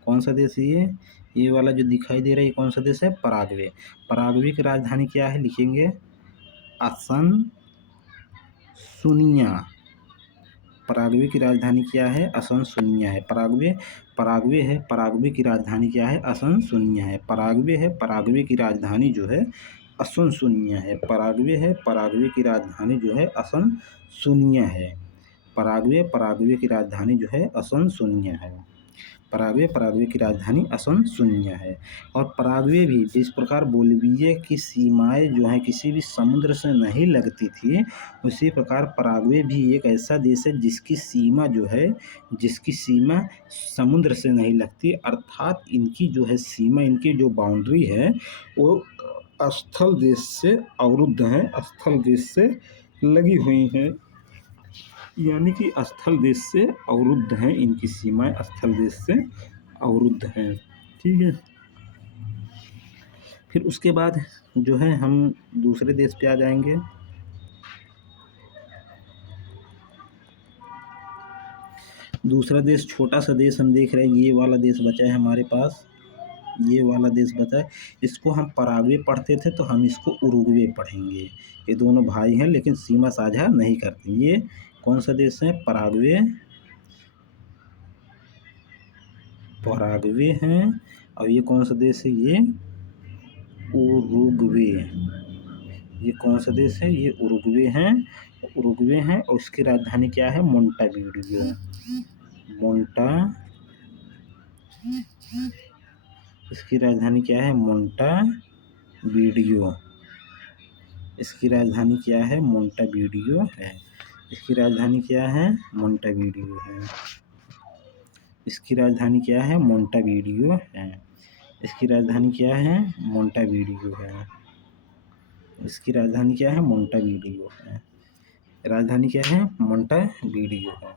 कौन सा देश है ये वाला जो दिखाई दे रहा है, कौन सा देश है? पराग्वे। पराग्वे की राजधानी क्या है? लिखेंगे असनसुनिया। पराग्वे की राजधानी क्या है? असनसुनिया है। पराग्वे की राजधानी क्या है? असनसुनिया है। पराग्वे की राजधानी जो है असनसुनिया है। पराग्वे की राजधानी जो है असनसुनिया है। पराग्वे की राजधानी जो है असनसुनिया है। पराग्वे की राजधानी असुनसियों है। और पराग्वे भी जिस प्रकार बोलिविया की सीमाएं जो हैं किसी भी समुद्र से नहीं लगती थी, उसी प्रकार पराग्वे भी एक ऐसा देश है जिसकी सीमा समुद्र से नहीं लगती, अर्थात इनकी जो है सीमा, इनकी जो बाउंड्री है वो स्थल देश से अवरुद्ध है, स्थल देश से लगी हुई हैं, यानी कि स्थल देश से अवरुद्ध हैं, इनकी सीमाएं स्थल देश से अवरुद्ध हैं। ठीक है। फिर उसके बाद जो है हम दूसरे देश पे आ जाएंगे। दूसरा देश, छोटा सा देश हम देख रहे हैं, ये वाला देश बचा है हमारे पास, ये वाला देश बचा है। इसको हम पराग्वे पढ़ते थे तो हम इसको उरुग्वे पढ़ेंगे। ये दोनों भाई हैं लेकिन सीमा साझा नहीं करते। ये कौन सा देश है? पराग्वे हैं। और ये कौन सा देश है? ये उरुग्वे। ये कौन सा देश है? ये उरुग्वे हैं और उसकी राजधानी क्या है? मोंटेवीडियो। इसकी राजधानी क्या है? मोंटेवीडियो। इसकी राजधानी क्या है? मोंटेवीडियो है। इसकी राजधानी क्या है? मोंटेवीडियो है। इसकी राजधानी क्या है? मोंटेवीडियो है। इसकी राजधानी क्या है? मोंटेवीडियो है। इसकी राजधानी क्या है? मोंटेवीडियो है। राजधानी क्या है? मोंटेवीडियो है।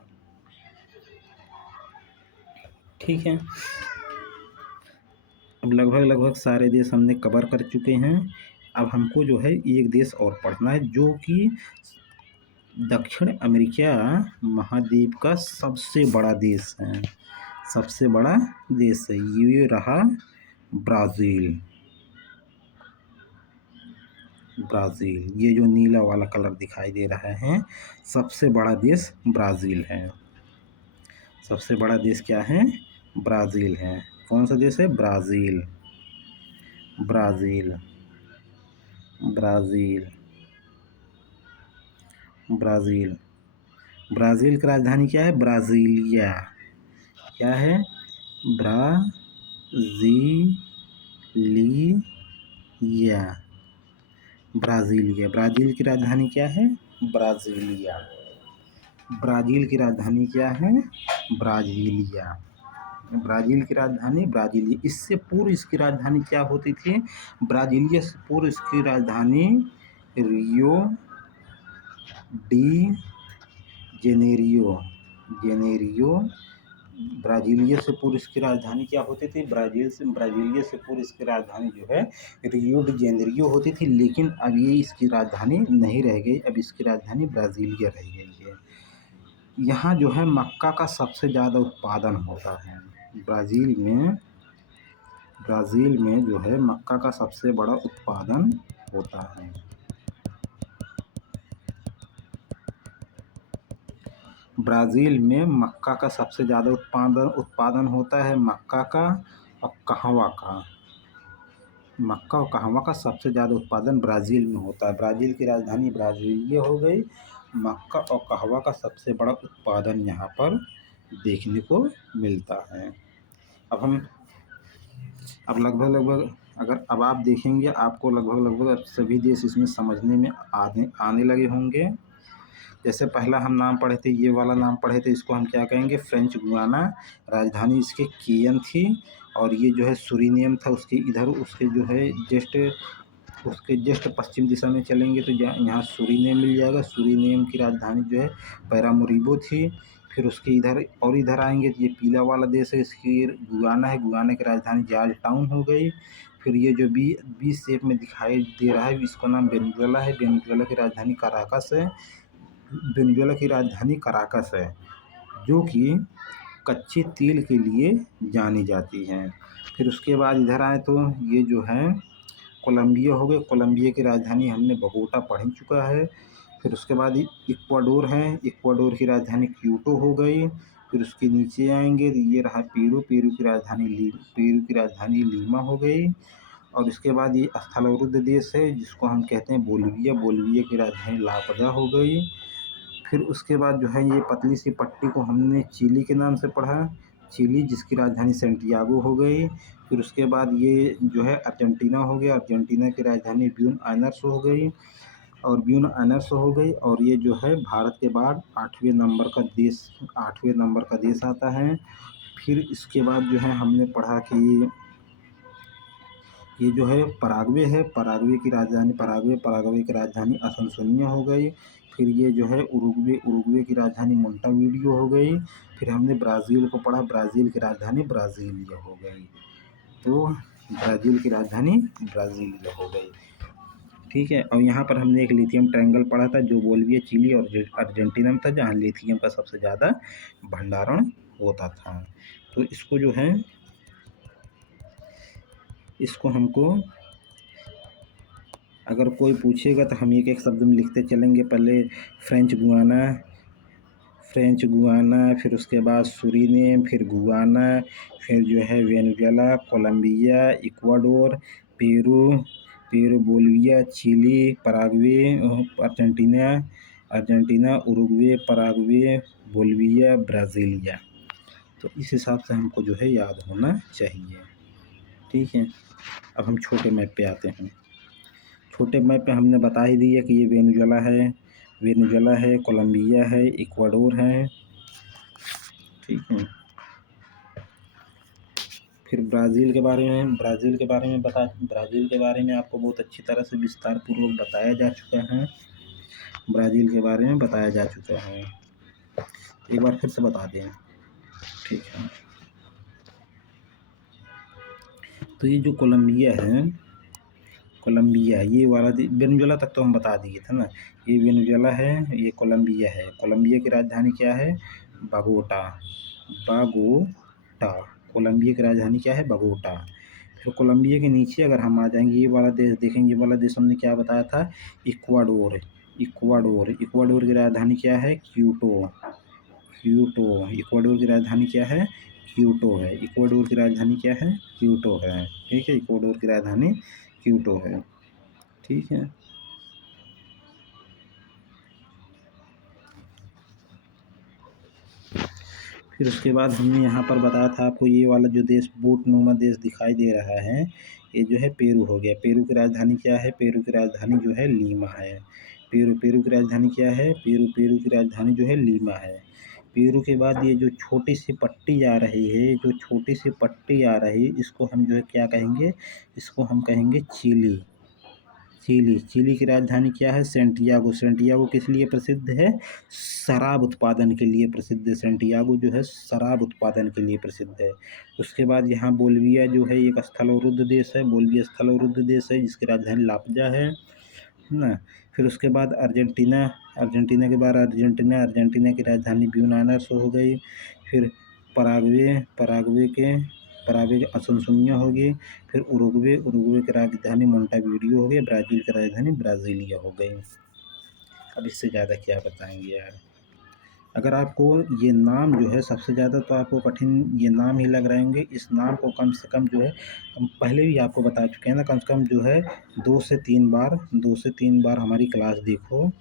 ठीक है। अब लगभग सारे देश हमने कवर कर चुके हैं। अब हमको जो है एक देश और पढ़ना है जो कि दक्षिण अमेरिका महाद्वीप का सबसे बड़ा देश है। सबसे बड़ा देश है ये रहा ब्राज़ील। ये जो नीला वाला कलर दिखाई दे रहा है, सबसे बड़ा देश ब्राज़ील है। सबसे बड़ा देश क्या है? ब्राज़ील है। कौन सा देश है? ब्राज़ील। ब्राज़ील की राजधानी क्या है? ब्राज़ीलिया। क्या है? ब्राज़ीलिया। ब्राज़ील की राजधानी क्या है? ब्राज़ीलिया। ब्राज़ील की राजधानी क्या है? ब्राज़ीलिया। ब्राज़ील की राजधानी ब्राज़ीलिया। इससे पूर्व इसकी राजधानी क्या होती थी? ब्राज़ीलिया से पूर्व इसकी राजधानी रियो डी जेनेरियो। ब्राज़ीलिया से पूर्व इसकी राजधानी क्या होती थी? ब्राज़ीलिया से पूर्व इसकी राजधानी जो है रियो डी जेनेरियो होती थी, लेकिन अब ये इसकी राजधानी नहीं रह गई, अब इसकी राजधानी ब्राज़ीलिया रह गई है। यहाँ जो है मक्का का सबसे ज़्यादा उत्पादन होता है। ब्राज़ील में जो है मक्का का सबसे बड़ा उत्पादन होता है। ब्राज़ील में मक्का का सबसे ज़्यादा उत्पादन होता है, मक्का का और कहवा का। मक्का और कहवा का सबसे ज़्यादा उत्पादन ब्राज़ील में होता है। ब्राज़ील की राजधानी ब्राज़ीलिया हो गई। मक्का और कहवा का सबसे बड़ा उत्पादन यहाँ पर देखने को मिलता है। अब लगभग अगर अब आप देखेंगे, आपको लगभग सभी देश इसमें समझने में आने लगे होंगे। जैसे पहला हम नाम पढ़े थे, ये वाला नाम पढ़े थे, इसको हम क्या कहेंगे? French Guiana. राजधानी इसके केयन थी। और ये जो है सूरीनेम था, उसके इधर उसके जो है जस्ट पश्चिम दिशा में चलेंगे तो यहाँ सूरीनेम मिल जाएगा। सूरीनेम की राजधानी जो है पैरामोरिबो थी। फिर उसके इधर आएंगे तो ये पीला वाला देश है, इसकी गुयाना है। गुयाना की राजधानी जॉर्ज टाउन हो गई। फिर ये जो बी शेप में दिखाई दे रहा है, इसका नाम वेनेजुएला है। वेनेजुएला की राजधानी कराकस है, जो कि कच्चे तेल के लिए जानी जाती है। फिर उसके बाद इधर आए तो ये जो है कोलंबिया हो गए। कोलंबिया की राजधानी हमने बगोटा पढ़ चुका है। फिर उसके बाद इक्वाडोर है। इक्वाडोर की राजधानी क्यूटो हो गई। फिर उसके नीचे आएंगे तो ये रहा पेरू की राजधानी लीमा हो गई। और इसके बाद ये स्थलावृद्ध देश है जिसको हम कहते हैं बोलिविया की राजधानी लापदा हो गई। फिर उसके बाद जो है ये पतली सी पट्टी को हमने चिली के नाम से पढ़ा। चिली जिसकी राजधानी सैंटियागो हो गई। फिर उसके बाद ये जो है अर्जेंटीना हो गया, अर्जेंटीना की राजधानी ब्यूनस आयर्स हो गई और ब्यूनस आयर्स हो गई। और ये जो है भारत के बाद 8वें नंबर का देश आता है। फिर इसके बाद जो है हमने पढ़ा कि ये जो है पराग्वे है, पराग्वे की राजधानी असनसोनिया हो गई। फिर ये जो है उरुग्वे की राजधानी मोंटेविडियो हो गई। फिर हमने ब्राज़ील को पढ़ा, ब्राज़ील की राजधानी ब्राज़ीलिया हो गई। तो ब्राज़ील की राजधानी ब्राज़ीलिया हो गई, ठीक है। और यहाँ पर हमने एक लिथियम ट्रायंगल पढ़ा था जो बोलिविया, चिली और अर्जेंटीना में था, जहाँ लिथियम का सबसे ज़्यादा भंडारण होता था। तो इसको जो है इसको हमको अगर कोई पूछेगा तो हम एक एक शब्द में लिखते चलेंगे। पहले फ्रेंच गुआना, फिर उसके बाद सूरीनेम, फिर गुआना, फिर जो है Venezuela, Colombia, Ecuador, Peru, Bolivia, Chile, Paraguay, Argentina, Uruguay, Paraguay, Bolivia, Brasilia. तो इस हिसाब से हमको जो है याद होना चाहिए, ठीक है। अब हम छोटे मैप पे आते हैं। छोटे मैप पे हमने बता ही दिया कि ये वेनेजुएला है, कोलंबिया है, इक्वाडोर है, ठीक है। फिर ब्राज़ील के बारे में आपको बहुत अच्छी तरह से विस्तार पूर्वक बताया जा चुका है। ब्राज़ील के बारे में बताया जा चुका है, एक बार फिर से बता दें, ठीक है। तो ये जो कोलंबिया ये वाला वेनेजुएला तक तो हम बता दिए थे ना। ये वेनेजुएला है, ये कोलंबिया है। कोलंबिया की राजधानी क्या है? बगोटा। कोलंबिया की राजधानी क्या है? बगोटा। फिर कोलंबिया के नीचे अगर हम आ जाएंगे, ये वाला देश देखेंगे, ये वाला देश हमने क्या बताया था? इक्वाडोर की राजधानी क्या है? क्यूटो। इक्वाडोर की राजधानी क्या है? क्यूटो है। इक्वाडोर की राजधानी क्या है? क्यूटो है, ठीक है। इक्वाडोर की राजधानी क्यूटो है, ठीक है। फिर उसके बाद हमने यहाँ पर बताया था आपको, ये वाला जो देश बोटनुमा देश दिखाई दे रहा है, ये जो है पेरू हो गया। पेरू की राजधानी क्या है? पेरू की राजधानी जो है लीमा है। पेरू की राजधानी क्या है? पेरू की राजधानी जो है लीमा है। पेरू के बाद ये जो छोटी सी पट्टी आ रही है, इसको हम जो है क्या कहेंगे? इसको हम कहेंगे चिली। चिली की राजधानी क्या है? सेंटियागो किस लिए प्रसिद्ध है? शराब उत्पादन के लिए प्रसिद्ध है। सेंटियागो जो है शराब उत्पादन के लिए प्रसिद्ध है। उसके बाद यहाँ बोलिविया जो है एक स्थलावरुद्ध देश है। बोलिविया स्थलावरुद्ध देश है जिसकी राजधानी लापजा है ना। फिर उसके बाद अर्जेंटीना के बाद अर्जेंटीना की राजधानी ब्यूनस आयर्स हो गई। फिर पराग्वे के असनसोनिया होगी। फिर उरुग्वे की राजधानी मोंटेविडियो हो गई। ब्राज़ील की राजधानी ब्राज़ीलिया हो गई। अब इससे ज़्यादा क्या बताएंगे यार। अगर आपको ये नाम जो है सबसे ज़्यादा तो आपको कठिन ये नाम ही लग रहे होंगे। इस नाम को कम से कम जो है हम पहले भी आपको बता चुके हैं ना, कम से कम जो है 2 से 3 बार हमारी क्लास देखो।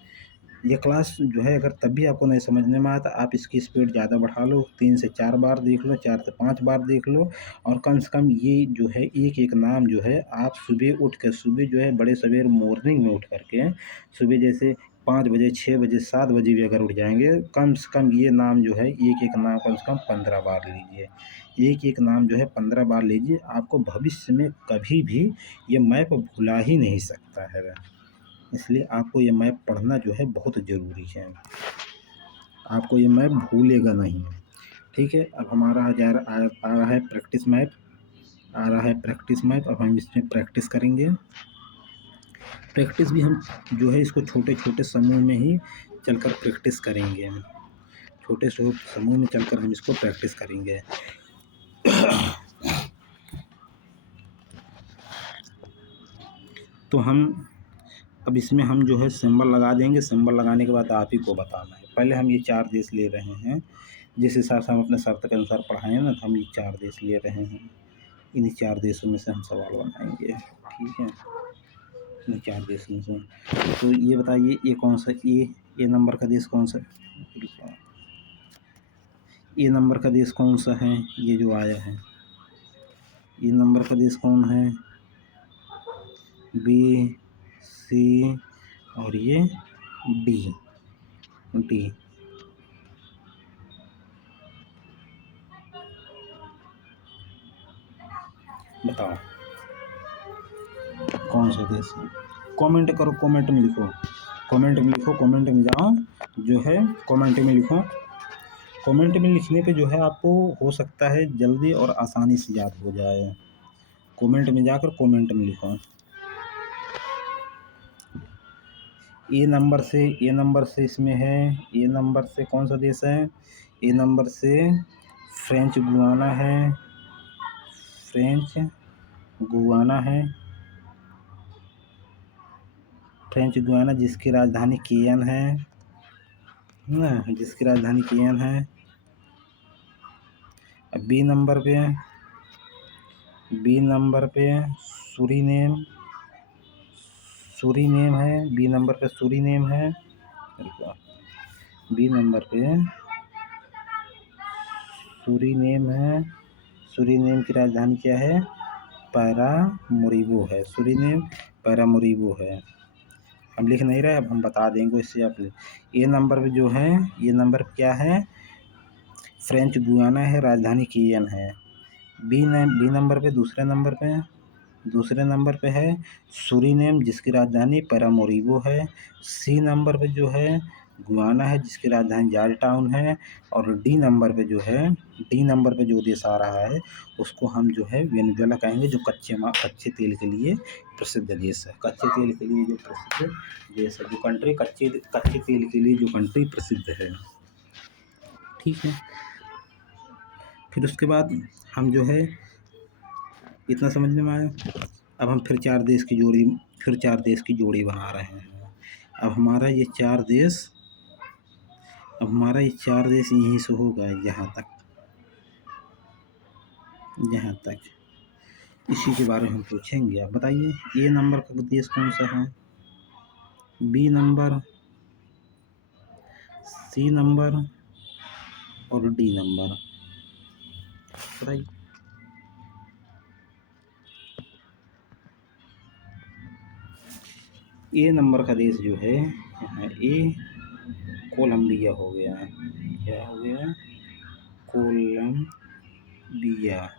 ये क्लास जो है अगर तब भी आपको नहीं समझने में आया तो आप इसकी स्पीड ज़्यादा बढ़ा लो, 3 से 4 बार देख लो, 4 से 5 बार देख लो। और कम से कम ये जो है एक नाम जो है आप सुबह जो है बड़े सवेर मॉर्निंग में उठ करके, सुबह जैसे 5 बजे, 6 बजे, 7 बजे भी अगर उठ जाएंगे, कम से कम ये नाम जो है एक नाम कम से कम 15 बार लीजिए। एक नाम जो है 15 बार लीजिए, आपको भविष्य में कभी भी ये मैप भुला ही नहीं सकता है। इसलिए आपको ये मैप पढ़ना जो है बहुत ज़रूरी है। आपको ये मैप भूलेगा नहीं, ठीक है। अब हमारा आ रहा है प्रैक्टिस मैप। अब हम इसमें प्रैक्टिस करेंगे। प्रैक्टिस भी हम जो है इसको छोटे छोटे समूह में ही चलकर प्रैक्टिस करेंगे। छोटे समूह में चलकर हम इसको प्रैक्टिस करेंगे। तो अब इसमें हम जो है सिंबल लगा देंगे। सिंबल लगाने के बाद आप ही को बताना है। पहले हम ये 4 देश ले रहे हैं, जिस हिसाब से हम अपने शर्त के अनुसार पढ़ाए हैं ना, तो हम ये 4 देश ले रहे हैं। इन्हीं 4 देशों में से हम सवाल बनाएंगे, ठीक है। इन्हीं 4 देशों में से तो ये बताइए, ये कौन सा ए नंबर का देश कौन सा? ए नंबर का देश कौन सा है, ये जो आया है, ए नंबर का देश कौन है, बी, सी और ये डी। डी बताओ कौन सा देश है। कमेंट करो, कमेंट में लिखो, कमेंट में लिखो, कमेंट में जाओ, जो है कमेंट में लिखो। कमेंट में लिखने पे जो है आपको हो सकता है जल्दी और आसानी से याद हो जाए। कमेंट में जाकर कमेंट में लिखो। ए नंबर से इसमें है, ए नंबर से कौन सा देश है, ए नंबर से फ्रेंच गुयाना है, फ्रेंच गुयाना है, फ्रेंच गुयाना जिसकी राजधानी केयन है ना, जिसकी राजधानी केयन है। अब बी नंबर पे सूरीनेम, सूरीनेम है, बी नंबर पे सूरीनेम है। बी नंबर पे सूरीनेम है, सूरीनेम की राजधानी क्या है, पैरामोरिबो है, सूरीनेम पैरामोरिबो है। हम लिख नहीं रहे, अब हम बता देंगे इससे आप। ए नंबर पे जो है, ये नंबर क्या है, फ्रेंच गुयाना है, राजधानी केयन है। बी नंबर पे दूसरे नंबर पे है सूरीनेम जिसकी राजधानी पैरामोरिबो है। सी नंबर पे जो है गुयाना है जिसकी राजधानी जॉर्ज टाउन है। और डी नंबर पे जो देश आ रहा है उसको हम जो है वेनेजुएला कहेंगे, जो कच्चे तेल के लिए प्रसिद्ध देश है। कच्चे तेल के लिए जो प्रसिद्ध देश है, जो कंट्री कच्चे तेल के लिए जो कंट्री प्रसिद्ध है। ठीक है, फिर उसके बाद हम जो है, इतना समझने में आया। अब हम फिर चार देश की जोड़ी बना रहे हैं। अब हमारा ये चार देश यहीं से होगा यहाँ तक इसी के बारे में हम पूछेंगे। आप बताइए ए नंबर का देश कौन सा है, बी नंबर, सी नंबर और डी नंबर, बताइए। ए नंबर का देश जो है यहाँ ए कोलंबिया हो गया, क्या हो गया, कोलंबिया।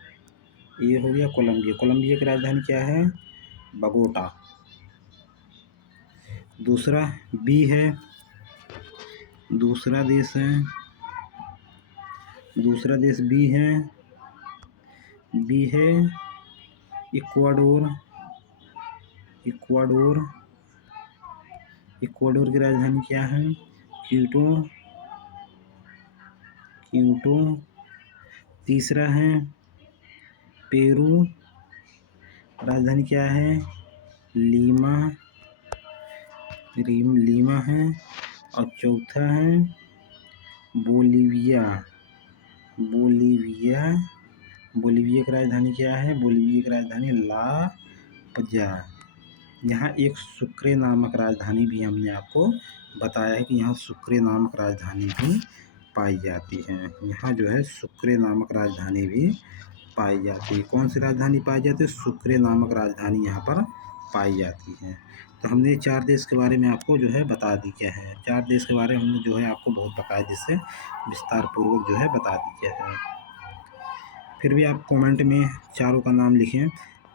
ये हो गया कोलंबिया। कोलंबिया की राजधानी क्या है, बगोटा। दूसरा बी है, दूसरा देश बी है इक्वाडोर। इक्वाडोर की राजधानी क्या है, क्यूटो। तीसरा है पेरू, राजधानी क्या है, लीमा है। और चौथा है बोलीविया की राजधानी क्या है, बोलीविया की राजधानी ला पजा। यहाँ एक सुक्रे नामक राजधानी भी हमने आपको बताया है कि यहाँ सुक्रे नामक राजधानी भी पाई जाती है। यहाँ जो है सुक्रे नामक राजधानी भी पाई जाती है। कौन सी राजधानी पाई जाती है, सुक्रे नामक राजधानी यहाँ पर पाई जाती है। तो हमने चार देश के बारे में आपको जो है बता दिया है। चार देश के बारे में हमने जो है आपको बहुत बाकायदे से विस्तार पूर्वक जो है बता दिया है। फिर भी आप कमेंट में चारों का नाम लिखें।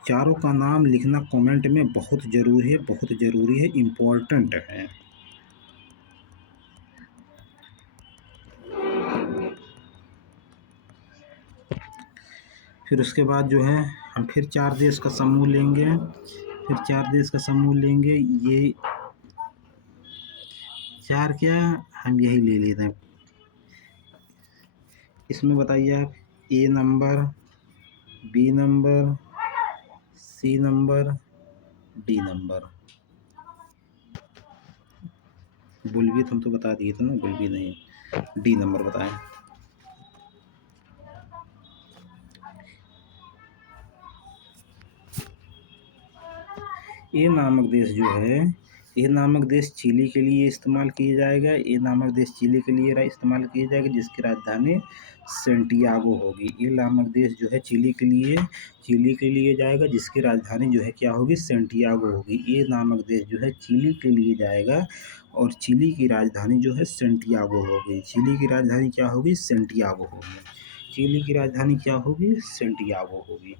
चारों का नाम लिखना कमेंट में बहुत ज़रूरी है, इम्पोर्टेंट है। फिर उसके बाद जो है हम फिर चार देश का समूह लेंगे। ये चार क्या, हम यही ले लेते हैं। इसमें बताइए आप A number, B number, C number, D number. बोलिए, हम तो बता दिए थे ना, बोलिए नहीं, डी नंबर बताएं। ए नामक देश जो है ए नामक देश चिली के लिए इस्तेमाल किया जाएगा। ए नामक देश चिली के लिए इस्तेमाल किया जाएगा, जिसकी राजधानी सेंटियागो होगी। ए नामक देश जो है चिली के लिए जाएगा, जिसकी राजधानी जो है क्या होगी, सेंटियागो होगी। ए नामक देश जो है चिली के लिए जाएगा और चिली की राजधानी जो है सेंटियागो होगी। चिली की राजधानी क्या होगी, सेंटियागो होगी। चिली की राजधानी क्या होगी, सेंटियागो होगी।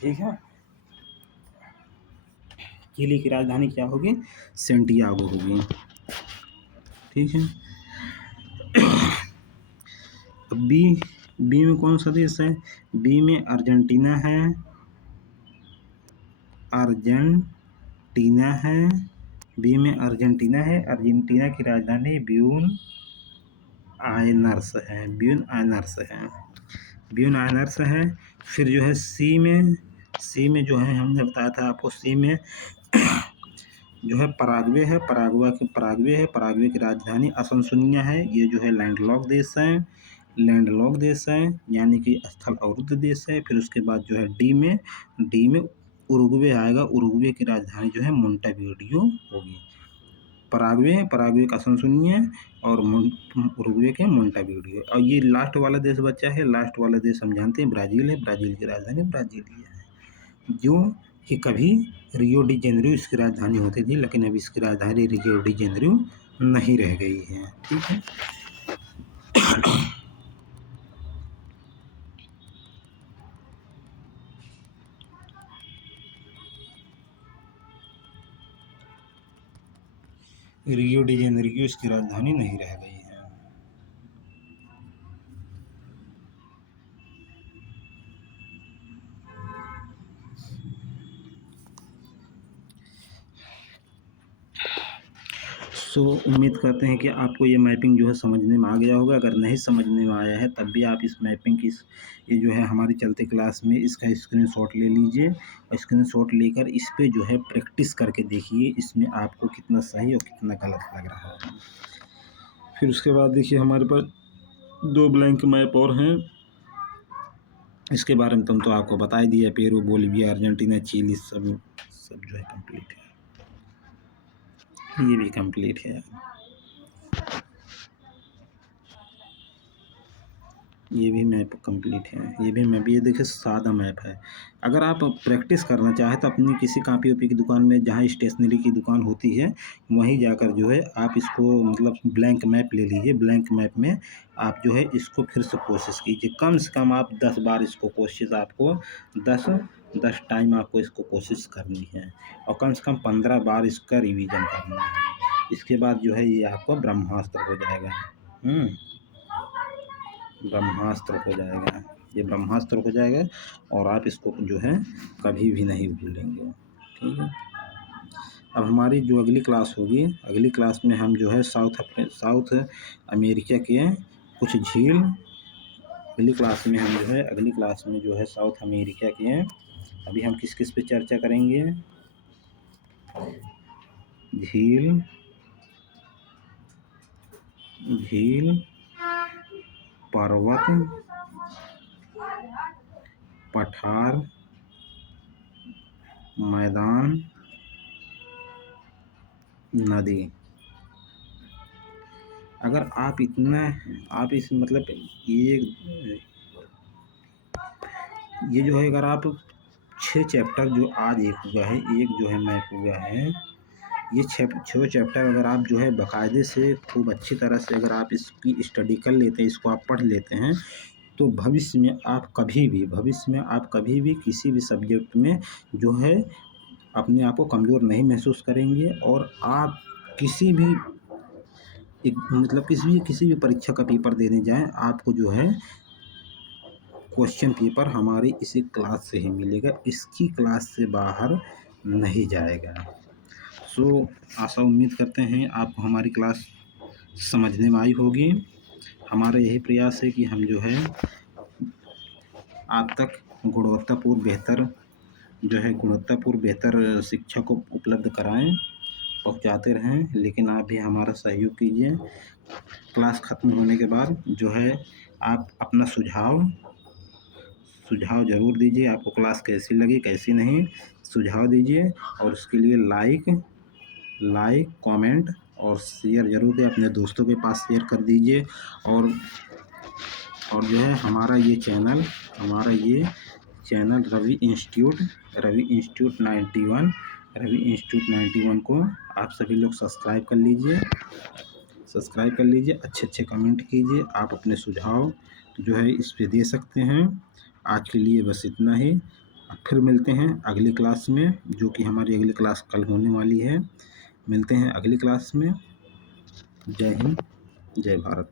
ठीक है, चिली की राजधानी क्या होगी, सेंटियागो होगी। ठीक है, अब बी में कौन सा देश है, बी में अर्जेंटीना है, अर्जेंटीना है, बी में अर्जेंटीना है। अर्जेंटीना की राजधानी ब्यूनस आयर्स है, ब्यूनस आयर्स है, ब्यूनस आयर्स है। फिर जो है सी में जो है हमने बताया था आपको, सी में जो है पराग्वे है, पराग्वे की राजधानी असुन्सियोन है। ये जो है लैंडलॉक देश है, यानी कि स्थल अवरुद्ध देश है। फिर उसके बाद जो है डी में उरुग्वे आएगा। उरुग्वे की राजधानी जो है मोंटेविडियो होगी। पराग्वे का असुन्सियोन और उरुग्वे के मोंटेविडियो। और ये लास्ट वाला देश बचा है, लास्ट वाला देश हम जानते हैं ब्राज़ील है। ब्राज़ील की राजधानी ब्राज़ीलिया है, जो कि कभी रियो डी जेनेरियो इसकी राजधानी होती थी, लेकिन अब इसकी राजधानी रियो डी जेनेरियो नहीं रह गई है। ठीक है, रियो डी जेनेरियो इसकी राजधानी नहीं रह गई है। सो उम्मीद करते हैं कि आपको ये मैपिंग जो है समझने में आ गया होगा। अगर नहीं समझने में आया है तब भी आप इस मैपिंग की ये जो है हमारी चलते क्लास में इसका स्क्रीनशॉट ले लीजिए, और स्क्रीनशॉट लेकर इस पे जो है प्रैक्टिस करके देखिए, इसमें आपको कितना सही और कितना गलत लग रहा है। फिर उसके बाद देखिए हमारे पास 2 ब्लैंक मैप और हैं। इसके बारे में तो आपको बता ही दिया, पेरू, बोलिविया, अर्जेंटीना, चिली सब जो है कंप्लीट है। ये भी कंप्लीट है, ये भी मैप कंप्लीट है। ये भी मैप, ये देखिए सादा मैप है। अगर आप प्रैक्टिस करना चाहें तो अपनी किसी कॉपी वॉपी की दुकान में, जहाँ स्टेशनरी की दुकान होती है, वहीं जाकर जो है आप इसको मतलब ब्लैंक मैप ले लीजिए। ब्लैंक मैप में आप जो है इसको फिर से कोशिश कीजिए। कम से कम आप 10 बार इसको कोशिश, आपको 10 टाइम आपको इसको कोशिश करनी है, और कम से कम 15 बार इसका रिवीजन करना है। इसके बाद जो है ये आपको ब्रह्मास्त्र हो जाएगा। ब्रह्मास्त्र हो जाएगा, ये ब्रह्मास्त्र हो जाएगा, और आप इसको जो है कभी भी नहीं भूलेंगे। ठीक है, अब हमारी जो अगली क्लास होगी, अगली क्लास में हम जो है साउथ अमेरिका के कुछ झील, अगली क्लास में जो है साउथ अमेरिका के, अभी हम किस किस पे चर्चा करेंगे, झील, पर्वत, पठार, मैदान, नदी। अगर आप इस मतलब ये जो है, अगर आप 6 चैप्टर जो आज एक हुआ है, एक जो है मैप हुआ है, ये 6 चैप्टर अगर आप जो है बाकायदे से खूब अच्छी तरह से अगर आप इसकी स्टडी कर लेते हैं, इसको आप पढ़ लेते हैं, तो भविष्य में आप कभी भी किसी भी सब्जेक्ट में जो है अपने आप को कमज़ोर नहीं महसूस करेंगे, और आप किसी भी किसी भी परीक्षा का पेपर देने जाएं, आपको जो है क्वेश्चन पेपर हमारी इसी क्लास से ही मिलेगा, इसकी क्लास से बाहर नहीं जाएगा। सो आशा उम्मीद करते हैं आपको हमारी क्लास समझने में आई होगी। हमारा यही प्रयास है कि हम जो है आप तक गुणवत्तापूर्ण बेहतर शिक्षा को उपलब्ध कराएं, पहुंचाते रहें, लेकिन आप भी हमारा सहयोग कीजिए। क्लास ख़त्म होने के बाद जो है आप अपना सुझाव ज़रूर दीजिए, आपको क्लास कैसी लगी कैसी नहीं, सुझाव दीजिए, और उसके लिए लाइक लाइक, कमेंट और शेयर ज़रूर करें, अपने दोस्तों के पास शेयर कर दीजिए। और जो है हमारा ये चैनल रवि इंस्टीट्यूट 91 को आप सभी लोग सब्सक्राइब कर लीजिए। अच्छे कमेंट कीजिए। आप अपने सुझाव जो है इस पे दे सकते हैं। आज के लिए बस इतना ही। फिर मिलते हैं अगली क्लास में, जो कि हमारी अगली क्लास कल होने वाली है। मिलते हैं अगली क्लास में। जय हिंद, जय भारत।